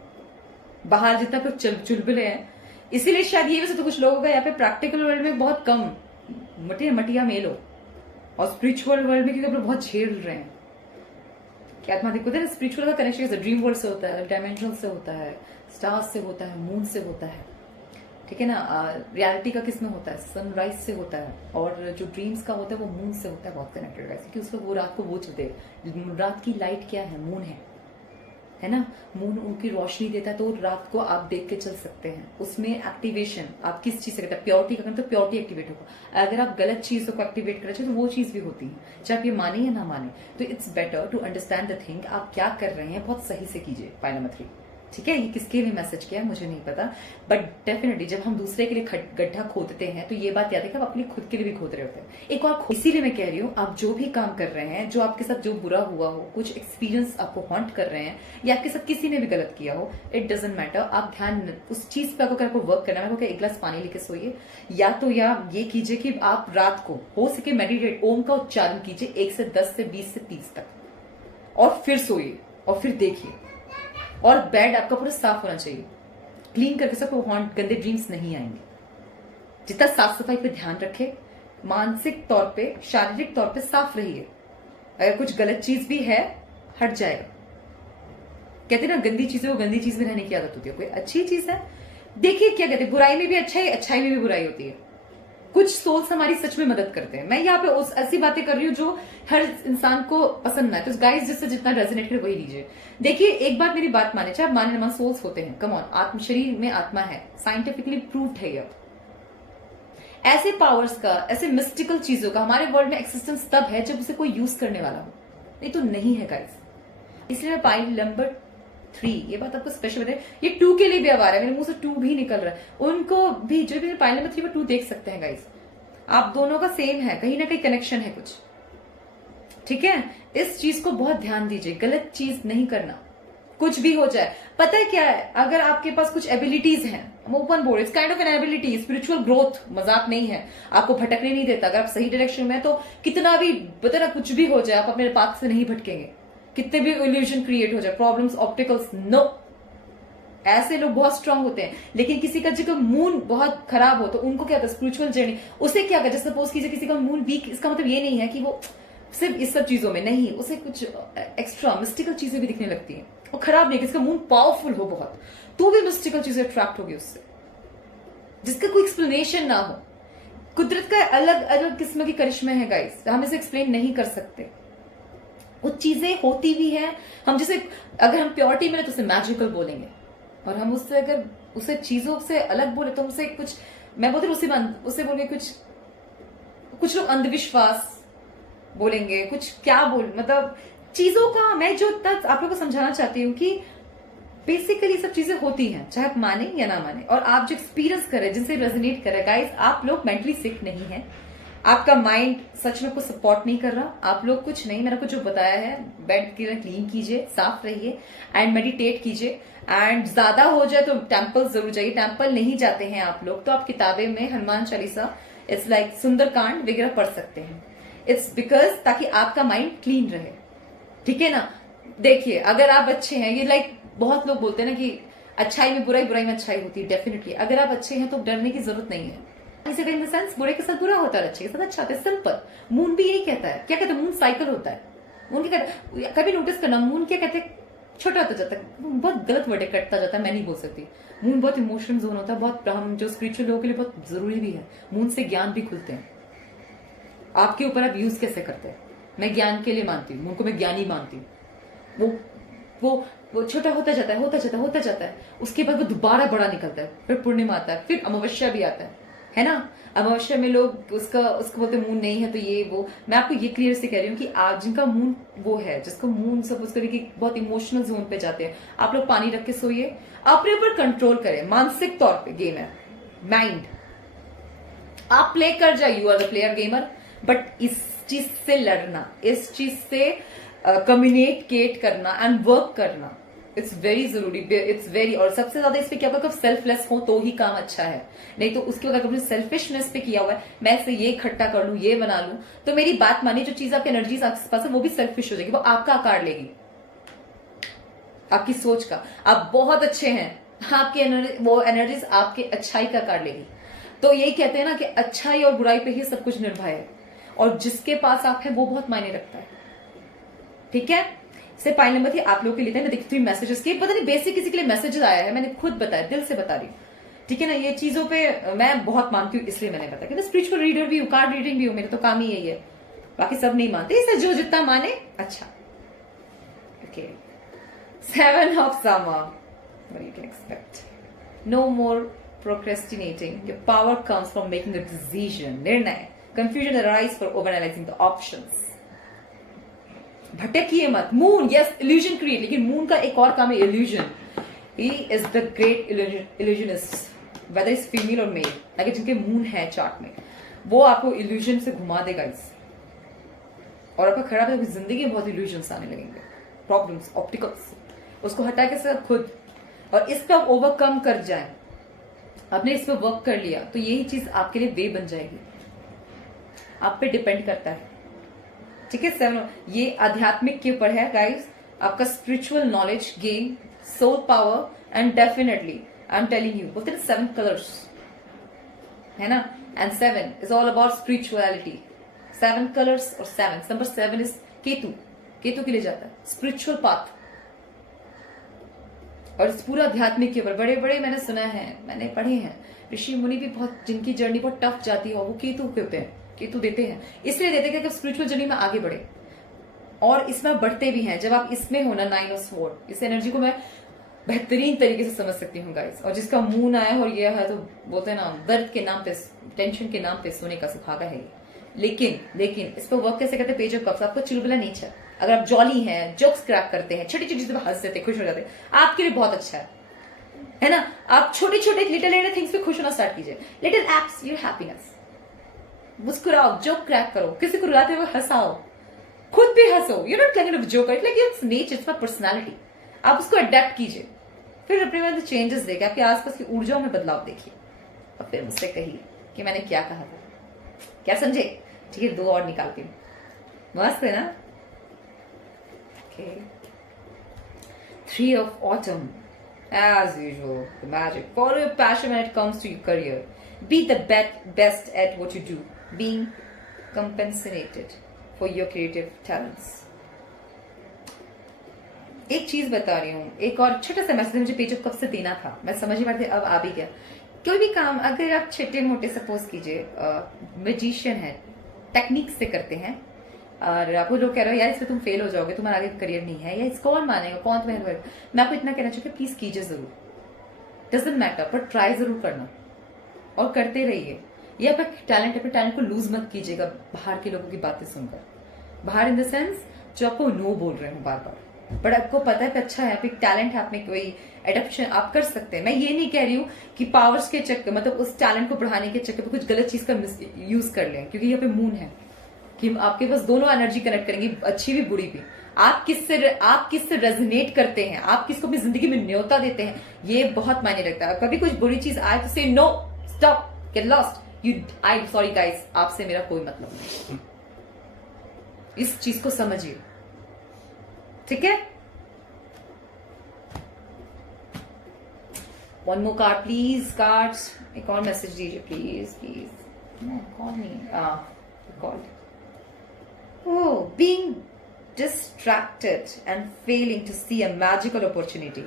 बाहर जितना कुछ चुलबुले हैं, इसीलिए शायद ये वैसे तो कुछ लोगों का यहाँ पे प्रैक्टिकल वर्ल्ड में बहुत कम मटिया मेल हो, और स्पिरिचुअल वर्ल्ड में क्योंकि बहुत झेल रहे हैं कि आत्मा देखो ना, स्पिरिचुअल का कनेक्शन ड्रीम वर्ल्ड से होता है, डायमेंशनल से होता है, स्टार्स से होता है, मून से होता है, ठीक है ना। रियलिटी का किस में होता है, सनराइज से होता है, और जो ड्रीम्स का होता है वो मून से होता है, बहुत कनेक्टेड है, क्योंकि उसको वो रात को वो चलते हैं, रात की लाइट क्या है, मून है ना, मून उनकी रोशनी देता है, तो रात को आप देख के चल सकते हैं। उसमें एक्टिवेशन आप किस चीज से करते हैं, प्योरिटी का, तो प्योरिटी एक्टिवेट होगा। अगर आप गलत चीजों को एक्टिवेट करें तो वो चीज भी होती है, चाहे आप ये माने या ना माने। तो it's better to understand the thing, आप क्या कर रहे हैं बहुत सही से कीजिए। पाई नंबर 3, ठीक है, ये किसके लिए मैसेज किया है मुझे नहीं पता, बट डेफिनेटली जब हम दूसरे के लिए गड्ढा खोदते हैं तो ये बात याद है कि आप अपने खुद के लिए भी खोद रहे होते हैं। एक और इसीलिए मैं कह रही हूँ, आप जो भी काम कर रहे हैं, जो आपके साथ जो बुरा हुआ हो, कुछ एक्सपीरियंस आपको हॉन्ट कर रहे हैं, या आपके साथ किसी ने भी गलत किया हो, इट डजंट मैटर, आप ध्यान उस चीज पे आपको वर्क करना है। 1 गिलास पानी लेके सोइए, या तो या ये कीजिए कि आप रात को हो सके मेडिटेट, ओम का उच्चारण कीजिए 1 से 10 से 20 से 30 तक, और फिर सोइए, और फिर देखिए। और बेड आपका पूरा साफ होना चाहिए, क्लीन करके सबको हॉन्ट, गंदे ड्रीम्स नहीं आएंगे। जितना साफ सफाई पे ध्यान रखे, मानसिक तौर पे, शारीरिक तौर पे साफ रहिए। अगर कुछ गलत चीज भी है हट जाएगा। कहते ना गंदी चीजें, वो गंदी चीज में रहने की आदत होती है। कोई अच्छी चीज है, देखिए क्या कहते हैं, बुराई में भी अच्छाई, अच्छाई में भी बुराई होती है। कुछ सोल्स हमारी सच में मदद करते हैं। मैं यहाँ पे उस ऐसी बातें कर रही हूँ जो हर इंसान को पसंद ना है, तो गाइस जिससे जितना रेजोनेट करे वही लीजिए। देखिए एक बार मेरी बात माने, चाहे आप माने ना, सोल्स होते हैं, कम ऑन, आत्म शरीर में आत्मा है, साइंटिफिकली प्रूव्ड है ये। ऐसे पावर्स का, ऐसे मिस्टिकल चीजों का हमारे वर्ल्ड में एक्सिस्टेंस तब है जब उसे कोई यूज करने वाला हो, नहीं तो नहीं है गाइस। इसलिए मैं पाइल नंबर 3 ये बात आपको स्पेशल बताए, ये 2 के लिए भी अब आ रहा है, मेरे मुंह से 2 भी निकल रहा है, उनको भी जो भी पाइल नंबर 3 में 2 देख सकते हैं गाइस। आप दोनों का सेम है, कहीं ना कहीं कनेक्शन है कुछ, ठीक है। इस चीज को बहुत ध्यान दीजिए, गलत चीज नहीं करना, कुछ भी हो जाए। पता है क्या है, अगर आपके पास कुछ एबिलिटीज हैं, open board, it's kind of an ability, spiritual growth मजाक नहीं है, आपको भटकने नहीं देता। अगर आप सही डायरेक्शन में है तो कितना भी पता ना कुछ भी हो जाए, आप अपने पाथ से नहीं भटकेंगे, कितने भी इल्यूजन क्रिएट हो जाए, प्रॉब्लम्स, ऑप्टिकल्स, नो, ऐसे लोग बहुत स्ट्रांग होते हैं। लेकिन किसी का जब मून बहुत खराब हो तो उनको क्या होता है, स्पिरिचुअल जर्नी, उसे क्या कर, जैसे सपोज कीजिए किसी का मून वीक, इसका मतलब ये नहीं है कि वो सिर्फ इस सब चीजों में नहीं, उसे कुछ एक्स्ट्रा मिस्टिकल चीजें भी दिखने लगती हैं। और खराब नहीं, किसका मून पावरफुल हो बहुत, तो भी मिस्टिकल चीजें अट्रैक्ट होगी उससे, जिसका कोई एक्सप्लेनेशन ना हो। कुदरत का अलग अलग किस्म की करिश्मे है गाइस, हम इसे एक्सप्लेन नहीं कर सकते। वो चीजें होती भी है। हम जैसे अगर हम प्योरिटी में तो उसे मैजिकल बोलेंगे, और हम उससे अगर उसे चीजों से अलग बोले तो हमसे कुछ, मैं बोलती उसे बोलेंगे कुछ लोग अंधविश्वास बोलेंगे, कुछ क्या बोल, मतलब चीजों का मैं जो तक आप लोगों को समझाना चाहती हूँ कि बेसिकली सब चीजें होती हैं, चाहे आप माने या ना माने, और आप जो एक्सपीरियंस करें, जिनसे रेजोनेट करे, गाइस आप लोग मेंटली सिक नहीं है। आपका माइंड सच में कुछ सपोर्ट नहीं कर रहा, आप लोग कुछ नहीं, मैंने कुछ जो बताया है, बेड क्लीन कीजिए, साफ रहिए एंड मेडिटेट कीजिए, एंड ज्यादा हो जाए तो टेम्पल जरूर जाइए। टेम्पल नहीं जाते हैं आप लोग तो आप किताबें में हनुमान चालीसा, इट्स लाइक सुंदरकांड वगैरह पढ़ सकते हैं। इट्स बिकॉज ताकि आपका माइंड क्लीन रहे, ठीक है ना। देखिए अगर आप अच्छे हैं, ये लाइक बहुत लोग बोलते हैं ना कि अच्छाई में बुराई, बुराई में अच्छाई होती है। डेफिनेटली अगर आप अच्छे हैं तो डरने की जरूरत नहीं है। इन द सेंस बुरे के साथ बुरा होता है, अच्छे के साथ अच्छा होता है, सिंपल। मून भी यही कहता है, क्या कहते हैं, मून साइकिल होता है। मून क्या कहता है, कभी नोटिस करना, मून क्या कहते हैं, छोटा होता जाता है, बहुत गलत वर्ड कटता जाता है, मैं नहीं बोल सकती। मून बहुत इमोशनल जोन होता है, बहुत हम जो स्पिरिचुअल लोगों के लिए बहुत जरूरी भी है। मून से ज्ञान भी खुलते हैं, आपके ऊपर आप यूज कैसे करते हैं। मैं ज्ञान के लिए मानती हूँ, मून को मैं ज्ञानी मानती हूँ। वो छोटा होता जाता है, होता जाता है, उसके बाद वो दोबारा बड़ा निकलता है, फिर पूर्णिमा आता है, फिर अमावस्या भी आता है ना। अमावस्या में लोग उसको बोलते मून नहीं है तो ये वो, मैं आपको ये क्लियर से कह रही हूँ कि आप जिनका मून वो है, जिसको मून सपोज करिए कि बहुत इमोशनल जोन पे जाते हैं, आप लोग पानी रख के सोइए, अपने ऊपर कंट्रोल करें। मानसिक तौर पे गेम है, माइंड आप प्ले कर जाए, you are the player gamer, but इस चीज से लड़ना, इस चीज से कम्युनिकेट करना एंड वर्क करना, इट्स वेरी जरूरी, इट्स वेरी। और सबसे ज्यादा इस पे क्या होगा, कब सेल्फलेस हो तो ही काम अच्छा है, नहीं तो उसके बाद कभी सेल्फिशनेस पे किया हुआ है, मैं से ये इकट्ठा कर लूं, ये बना लूं, तो मेरी बात मानिए, जो चीज आपकी एनर्जीज आपके पास है वो भी सेल्फिश हो जाएगी, वो आपका आकार लेगी, आपकी सोच का। आप बहुत अच्छे हैं, आपकी वो एनर्जीज आपके अच्छाई का आकार लेगी। तो यही कहते हैं ना कि अच्छाई और बुराई पे ही सब कुछ निर्भर है, और जिसके पास आप है वो बहुत मायने रखता है, ठीक है। से पाइल नंबर थी आप लोग के लिए, मैं देखती हूँ मैसेजेस के, पता नहीं बेसिक किसी के लिए मैसेजेस आया है, मैंने खुद बताया, दिल से बता रही हूँ, ठीक है ना। ये चीजों पे मैं बहुत मानती हूँ, इसलिए मैंने बताया कि मैं स्पिरिचुअल रीडर भी हूँ, कार्ड रीडिंग भी हूँ, मेरा तो काम ही यही है, बाकी सब नहीं मानते, इसे जो जितना माने अच्छा। Okay, 7 of Sama, what you can expect. No more procrastinating. Your power comes from making a decision. निर्णय. Confusion arises for overanalyzing the options. भटकिए मत। मून, यस, इल्यूजन क्रिएट, लेकिन मून का एक और काम है illusion. He is the great illusionist, whether is female और मेल। अगर जिनके मून है चार्ट में, वो आपको इल्यूजन से घुमा देगा इस, और आपका खराब है जिंदगी में बहुत इल्यूजन्स आने लगेंगे, प्रॉब्लम्स, ऑप्टिकल्स, उसको हटा के सब खुद, और इस पर आप ओवरकम कर जाए, आपने इस पर वर्क कर लिया तो यही चीज आपके लिए वे बन जाएगी। आप पे डिपेंड करता है, ठीक है। 7 ये आध्यात्मिक के ऊपर है गाइस, आपका spiritual knowledge gain, soul power, and definitely I am telling you, बोलते हैं 7 कलर्स है ना, and 7 is all about spirituality. 7 colours और 7 नंबर 7 इज केतु, केतु के लिए जाता है स्पिरिचुअल पाथ, और इस पूरा आध्यात्मिक के ऊपर बड़े बड़े मैंने सुना है, मैंने पढ़े हैं, ऋषि मुनि भी बहुत, जिनकी जर्नी बहुत टफ जाती है, वो केतु के ऊपर केतु देते हैं, इसलिए देते हैं कि स्पिरिचुअल जर्नी में आगे बढ़े, और इसमें बढ़ते भी हैं। जब आप इसमें हो ना, 9 of Swords, इस एनर्जी को मैं बेहतरीन तरीके से समझ सकती हूँ गाइस। और जिसका मून आया है और ये है, तो बोलते हैं ना, दर्द के नाम पे, टेंशन के नाम पे सोने का सुहागा है। लेकिन इस पर वर्क कैसे करते, पेज ऑफ कप्स, आपको चुलबुला नेचर, अगर आप जॉली हैं, जोक्स क्रैक करते हैं, छोटी छोटी चीजों पर हंस देते, खुश हो जाते, आपके लिए बहुत अच्छा है ना। आप छोटे छोटे लिटिल थिंग्स पे खुश होना स्टार्ट कीजिए, लिटिल एक्ट्स योर हैप्पीनेस, मुस्कुराओ, जोक क्रैक करो, किसी को रुलाते हुए हंसाओ, खुद भी हंसो, you not kind of joker, it's like it's nature, it's my personality. आप उसको अडेप्ट कीजिए, फिर अपने में चेंजेस देखिए, आपके आसपास की ऊर्जाओं में बदलाव देखिए, और फिर मुझसे कहिए कि मैंने क्या कहा था, क्या समझे। ठीक है, 2 और निकालती हूँ, मस्त है ना। Okay. 3 of Autumn. As usual, the magic. Follow your passion when it comes to your career. Be the best at what you do. Being compensated for your creative talents. एक चीज बता रही हूँ, एक और छोटा सा मैसेज मुझे पेज ऑफ कप से देना था, मैं समझ ही पाती, अब आ भी गया। कोई भी काम अगर आप छोटे मोटे, सपोज कीजिए मैजिशियन है, टेक्निक से करते हैं, और आपको लोग कह रहे हो यार इसमें तुम फेल हो जाओगे, तुम्हारा आगे करियर नहीं है, या इसको कौन मानेगा, कौन तुम्हें करेगा। मैं आपको इतना कहना चाहूँ प्लीज कीजिए जरूर, डजंट मैटर, पर ट्राई जरूर करना और करते रहिए। ये आपका टैलेंट, अपने टैलेंट को लूज मत कीजिएगा बाहर के लोगों की बातें सुनकर। बाहर इन द सेंस जो आपको नो बोल रहे हो बार बार, बट आपको पता है कि अच्छा है, आप एक टैलेंट है, आप में कोई एडप्शन आप कर सकते हैं। मैं ये नहीं कह रही हूँ कि पावर्स के चक्कर, मतलब उस टैलेंट को बढ़ाने के चक्कर पे कुछ गलत चीज का यूज कर लें, क्योंकि यहाँ पे मून है कि आपके पास दोनों एनर्जी कनेक्ट करेंगी, अच्छी भी बुरी भी। आप किससे रेजोनेट करते हैं, आप किसको अपनी जिंदगी में न्योता देते हैं, ये बहुत मायने रखता है। कभी कुछ बुरी चीज आए तो say no, stop, get lost, you I sorry guys, आपसे मेरा कोई मतलब नहीं। इस चीज को समझिए, ठीक है। One more card please, cards एक और मैसेज दीजिए प्लीज प्लीज। कौन नहीं called. Oh, being distracted and failing to see a magical opportunity,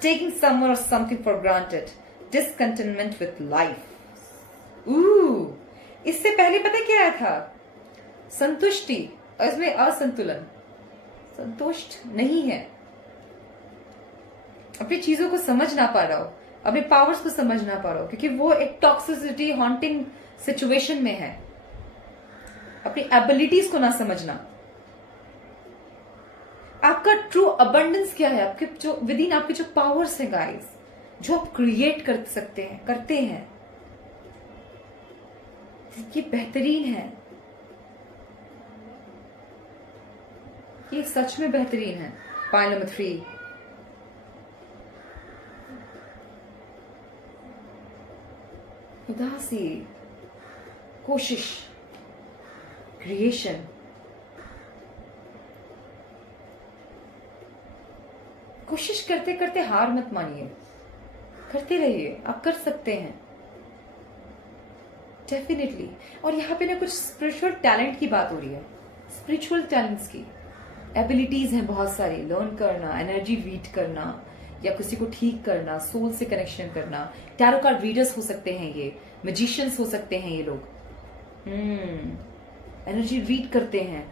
taking someone or something for granted, discontentment with life. इससे पहले पता क्या आया था, संतुष्टि, और इसमें असंतुलन, संतुष्ट नहीं है, अपनी चीजों को समझ ना पा रहा हो, अपने पावर्स को समझ ना पा रहा हो, क्योंकि वो एक टॉक्सिसिटी हॉन्टिंग सिचुएशन में है, अपनी एबिलिटीज को ना समझना। आपका ट्रू अबंडेंस क्या है, आपके जो विद इन आपके जो पावर्स हैं गाइस, जो आप क्रिएट कर सकते हैं, करते हैं, ये बेहतरीन है, ये सच में बेहतरीन है। पाइल नंबर 3, उदासी, कोशिश, क्रिएशन। कोशिश करते करते हार मत मानिए, करते रहिए, आप कर सकते हैं डेफिनेटली। और यहाँ पे ना कुछ स्पिरिचुअल टैलेंट की बात हो रही है, स्पिरिचुअल टैलेंट्स की एबिलिटीज हैं बहुत सारी, लर्न करना, एनर्जी रीड करना, या किसी को ठीक करना, सोल से कनेक्शन करना। टैरो कार्ड रीडर्स हो सकते हैं ये, मैजिशियंस हो सकते हैं ये लोग, एनर्जी रीड करते हैं,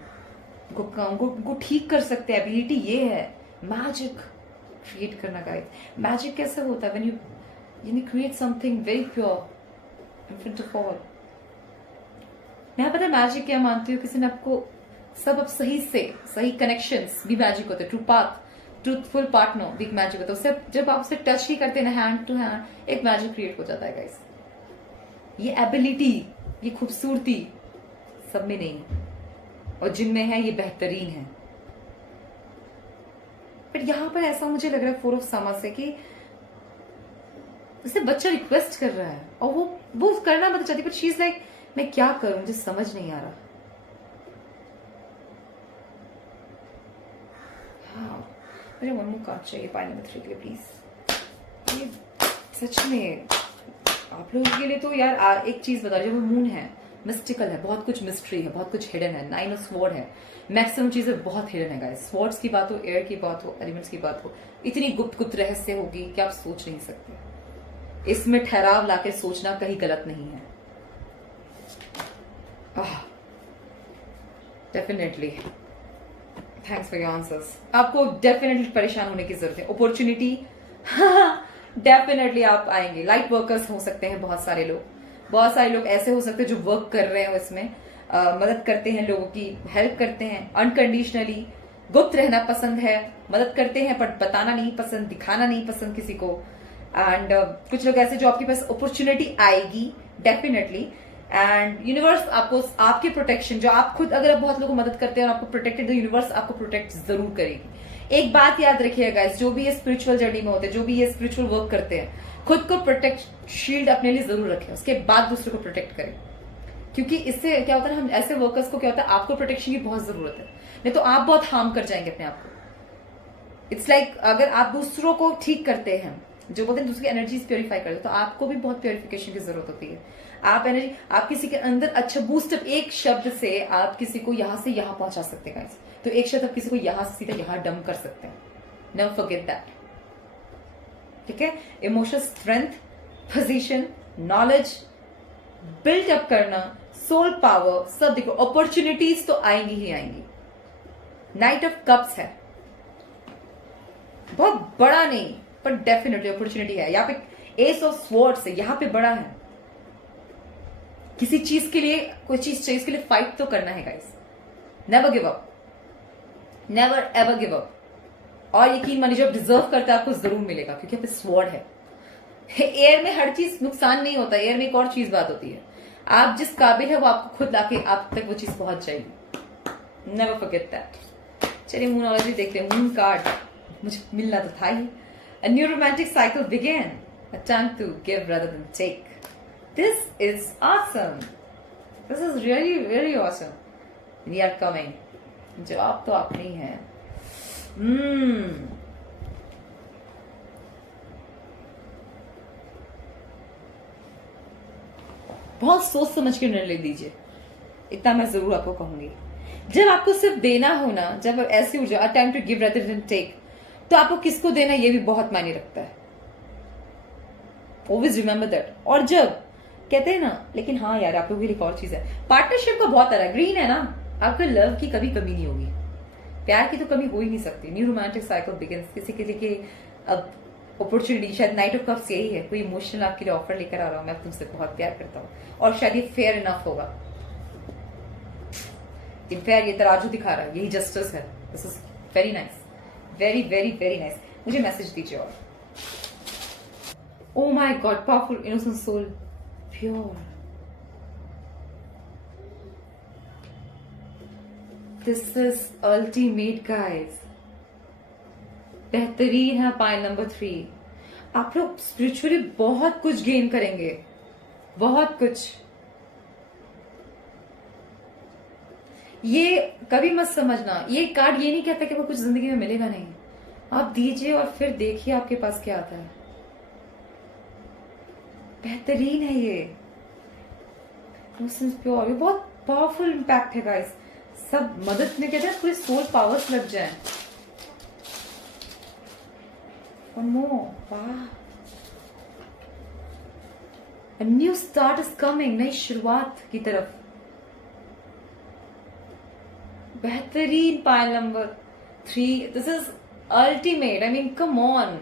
उनको ठीक कर सकते हैं, एबिलिटी ये है। मैजिक क्रिएट करना गाइस, मैजिक कैसे होता है, when you create something very pure in front of all. मैं पता है मैजिक क्या मानती हूँ, किसी ने आपको सब अब सही कनेक्शंस भी मैजिक होते हैं, ट्रू पाथ, ट्रूथफुल पार्टनर भी मैजिक होता है। उससे जब आप उसे टच ही करते हैं ना, हैंड टू हैंड, एक मैजिक क्रिएट हो जाता है गाइस। ये एबिलिटी, ये खूबसूरती सब में नहीं है, और जिनमें है ये बेहतरीन है। पर यहां पर ऐसा मुझे लग रहा है 4 ऑफ समर्स से कि उसे बच्चा रिक्वेस्ट कर रहा है, और वो करना मत चाहती, बट शी इज लाइक मैं क्या करूं, मुझे समझ नहीं आ रहा। हाँ, मुझे वन मोर कार्ड चाहिए पाइल नंबर 3 के लिए प्लीज। ये सच में आप लोगों के लिए तो यार एक चीज बता रही हूँ, मून है, मिस्टिकल है, बहुत कुछ मिस्ट्री है, बहुत कुछ हिडन है। 9 ऑफ स्वॉर्ड है, मैक्सिमम चीजें बहुत हिडन है गाइस। स्वॉर्ड्स की बात हो, एयर की बात हो, एलिमेंट्स की बात हो, इतनी गुप्त रहस्य होगी कि आप सोच नहीं सकते। इसमें ठहराव लाके सोचना कहीं गलत नहीं है। Definitely thanks for your answers. आपको डेफिनेटली परेशान होने की जरूरत है, अपॉर्चुनिटी डेफिनेटली आप आएंगे। लाइट वर्कर्स हो सकते हैं बहुत सारे लोग ऐसे हो सकते हैं जो वर्क कर रहे हो इसमें, मदद करते हैं, लोगों की हेल्प करते हैं अनकंडीशनली, गुप्त रहना पसंद है, मदद करते हैं पर बताना नहीं पसंद, दिखाना नहीं पसंद किसी को। एंड कुछ लोग ऐसे जो आपके पास अपॉर्चुनिटी आएगी डेफिनेटली, एंड यूनिवर्स आपको आपके प्रोटेक्शन, जो आप खुद अगर आप बहुत लोगों को मदद करते हैं और आपको प्रोटेक्टेड, यूनिवर्स आपको प्रोटेक्ट जरूर करेगी। एक बात याद रखिएगा गाइस, जो भी ये स्पिरिचुअल जर्नी में होते हैं, जो भी ये स्पिरिचुअल वर्क करते हैं, खुद को प्रोटेक्ट शील्ड अपने लिए जरूर रखें, उसके बाद दूसरे को प्रोटेक्ट करें। क्योंकि इससे क्या होता है, हम ऐसे वर्कर्स को क्या होता है, आपको प्रोटेक्शन की बहुत जरूरत है, नहीं तो आप बहुत हार्म कर जाएंगे अपने आप को। इट्स लाइक अगर आप दूसरों को ठीक करते हैं, जो बोलते हैं दूसरी एनर्जीज प्योरीफाई करते हैं, तो आपको भी बहुत प्योरिफिकेशन की जरूरत होती है। आप किसी के अंदर अच्छा बूस्टअप, एक शब्द से आप किसी को यहां से यहां पहुंचा सकते हैं गाइस। तो एक शब्द आप किसी को यहां से सीधा यहां डंप कर सकते हैं, नेवर फॉरगेट दैट, ठीक है। Emotional strength, position, knowledge build up करना, सोल पावर, सब देखो, अपॉर्चुनिटीज तो आएंगी ही आएंगी। नाइट ऑफ कप्स है, बहुत बड़ा नहीं पर डेफिनेटली अपॉर्चुनिटी है। यहाँ पे एस ऑफ स्वॉर्ड्स है, यहाँ पे बड़ा है। किसी चीज के लिए, कोई चीज चाहिए, इसके लिए फाइट तो करना है guys. Never give up, never ever give up. और यकीन मानिए, जब डिजर्व करता है आपको जरूर मिलेगा, क्योंकि यहाँ पे स्वॉर्ड है। एयर में हर चीज नुकसान नहीं होता, एयर में एक और चीज बात होती है, आप जिस काबिल है वो आपको खुद आके आप तक वो चीज पहुंच जाएगी। Never forget that. चलिए मूनोलॉजी देखते हैं। मून कार्ड मुझे मिलना तो था ही। A new romantic cycle began. A time to give rather than take. This is awesome. This is really, really awesome. We are coming. जवाब तो आप नहीं है। बहुत सोच समझ के निर्णय लीजिए, इतना मैं जरूर आपको कहूंगी। जब आपको सिर्फ देना हो ना, जब ऐसी ऊर्जा, a time to give rather than take, तो आपको किसको देना ये भी बहुत मायने रखता है। Always remember that. और जब कहते हैं ना, लेकिन हाँ यार, आप लोगों के लिए एक और चीज है, पार्टनरशिप का बहुत तरह ग्रीन है ना, आपका लव की कभी कमी नहीं होगी, प्यार की तो कमी हो ही नहीं सकती। New romantic cycle begins. किसी के लिए अब अपॉर्चुनिटी, शायद नाइट ऑफ कप्स यही है, कोई इमोशनल आपके लिए ऑफर लेकर आ रहा हूं, मैं तुमसे बहुत प्यार करता हूं, और शायद ये फेयर इनफ होगा। फेयर, ये तराजू दिखा रहा है, यही जस्टिस है। This is very nice, very very very nice. मुझे मैसेज दीजिए। और oh my god, powerful, innocent soul, pure. This is ultimate guys, बेहतरीन है। पाइल नंबर 3, आप लोग स्पिरिचुअली बहुत कुछ गेन करेंगे, बहुत कुछ। ये कभी मत समझना, ये कार्ड ये नहीं कहता कि वो कुछ जिंदगी में मिलेगा नहीं। आप दीजिए और फिर देखिए आपके पास क्या आता है। बेहतरीन है ये प्योर, ये बहुत पावरफुल इंपैक्ट है गाइस। सब मदद में कहते हैं, पूरे सोल पावर्स लग जाए। वाह, न्यू स्टार्ट इज कमिंग, नई शुरुआत की तरफ। बेहतरीन pile number 3, this is ultimate. I mean come on,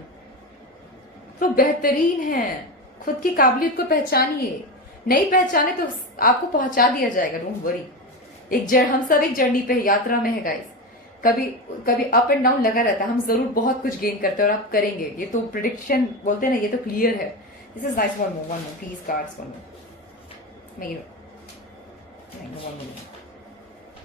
तो बेहतरीन है। खुद की काबिलियत को पहचानिए, नहीं पहचाने तो आपको पहुंचा दिया जाएगा, डोंट वरी। हम सब एक जर्नी पे, यात्रा में है गाइस। कभी कभी अप एंड डाउन लगा रहता है, हम जरूर बहुत कुछ गेन करते हैं और आप करेंगे, ये तो प्रेडिक्शन बोलते हैं ना, ये तो क्लियर है। This is nice. One more please cards, one more.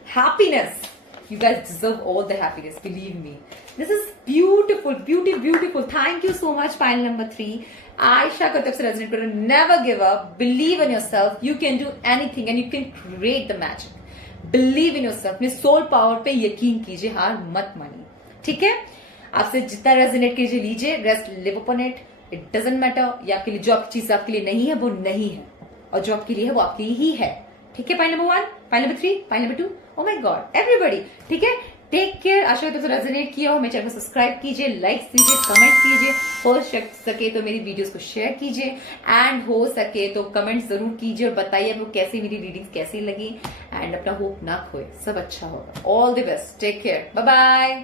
Happiness, you guys deserve all the happiness, believe me. This is beautiful, beautiful, beautiful. Thank you so much. Pile number 3, Ayesha को तरफ से resonate करो। Never give up, believe in yourself, you can do anything and you can create the magic. Believe in yourself, अपने soul power पे यकीन कीजिए, हार मत मानिए, ठीक है। आपसे जितना रेजोनेट कीजिए लीजिए, rest live upon it, it doesn't matter. ये आपके लिए, जो आपकी चीज आपके लिए नहीं है वो नहीं है, और जो आपके लिए है वो आपके लिए ही है, ठीक है। Pile number 1, pile number 3, pile number 2, O my God everybody, ठीक है। Take care. आशा करते हो रेजोनेट किया हो। मेरे चैनल को सब्सक्राइब कीजिए, लाइक कीजिए, कमेंट कीजिए, हो सके तो मेरी वीडियोस को शेयर कीजिए, एंड हो सके तो कमेंट जरूर कीजिए और बताइए आपको कैसी मेरी रीडिंग्स कैसी लगी। एंड अपना होप ना खोए, सब अच्छा होगा। All the best, take care, bye bye.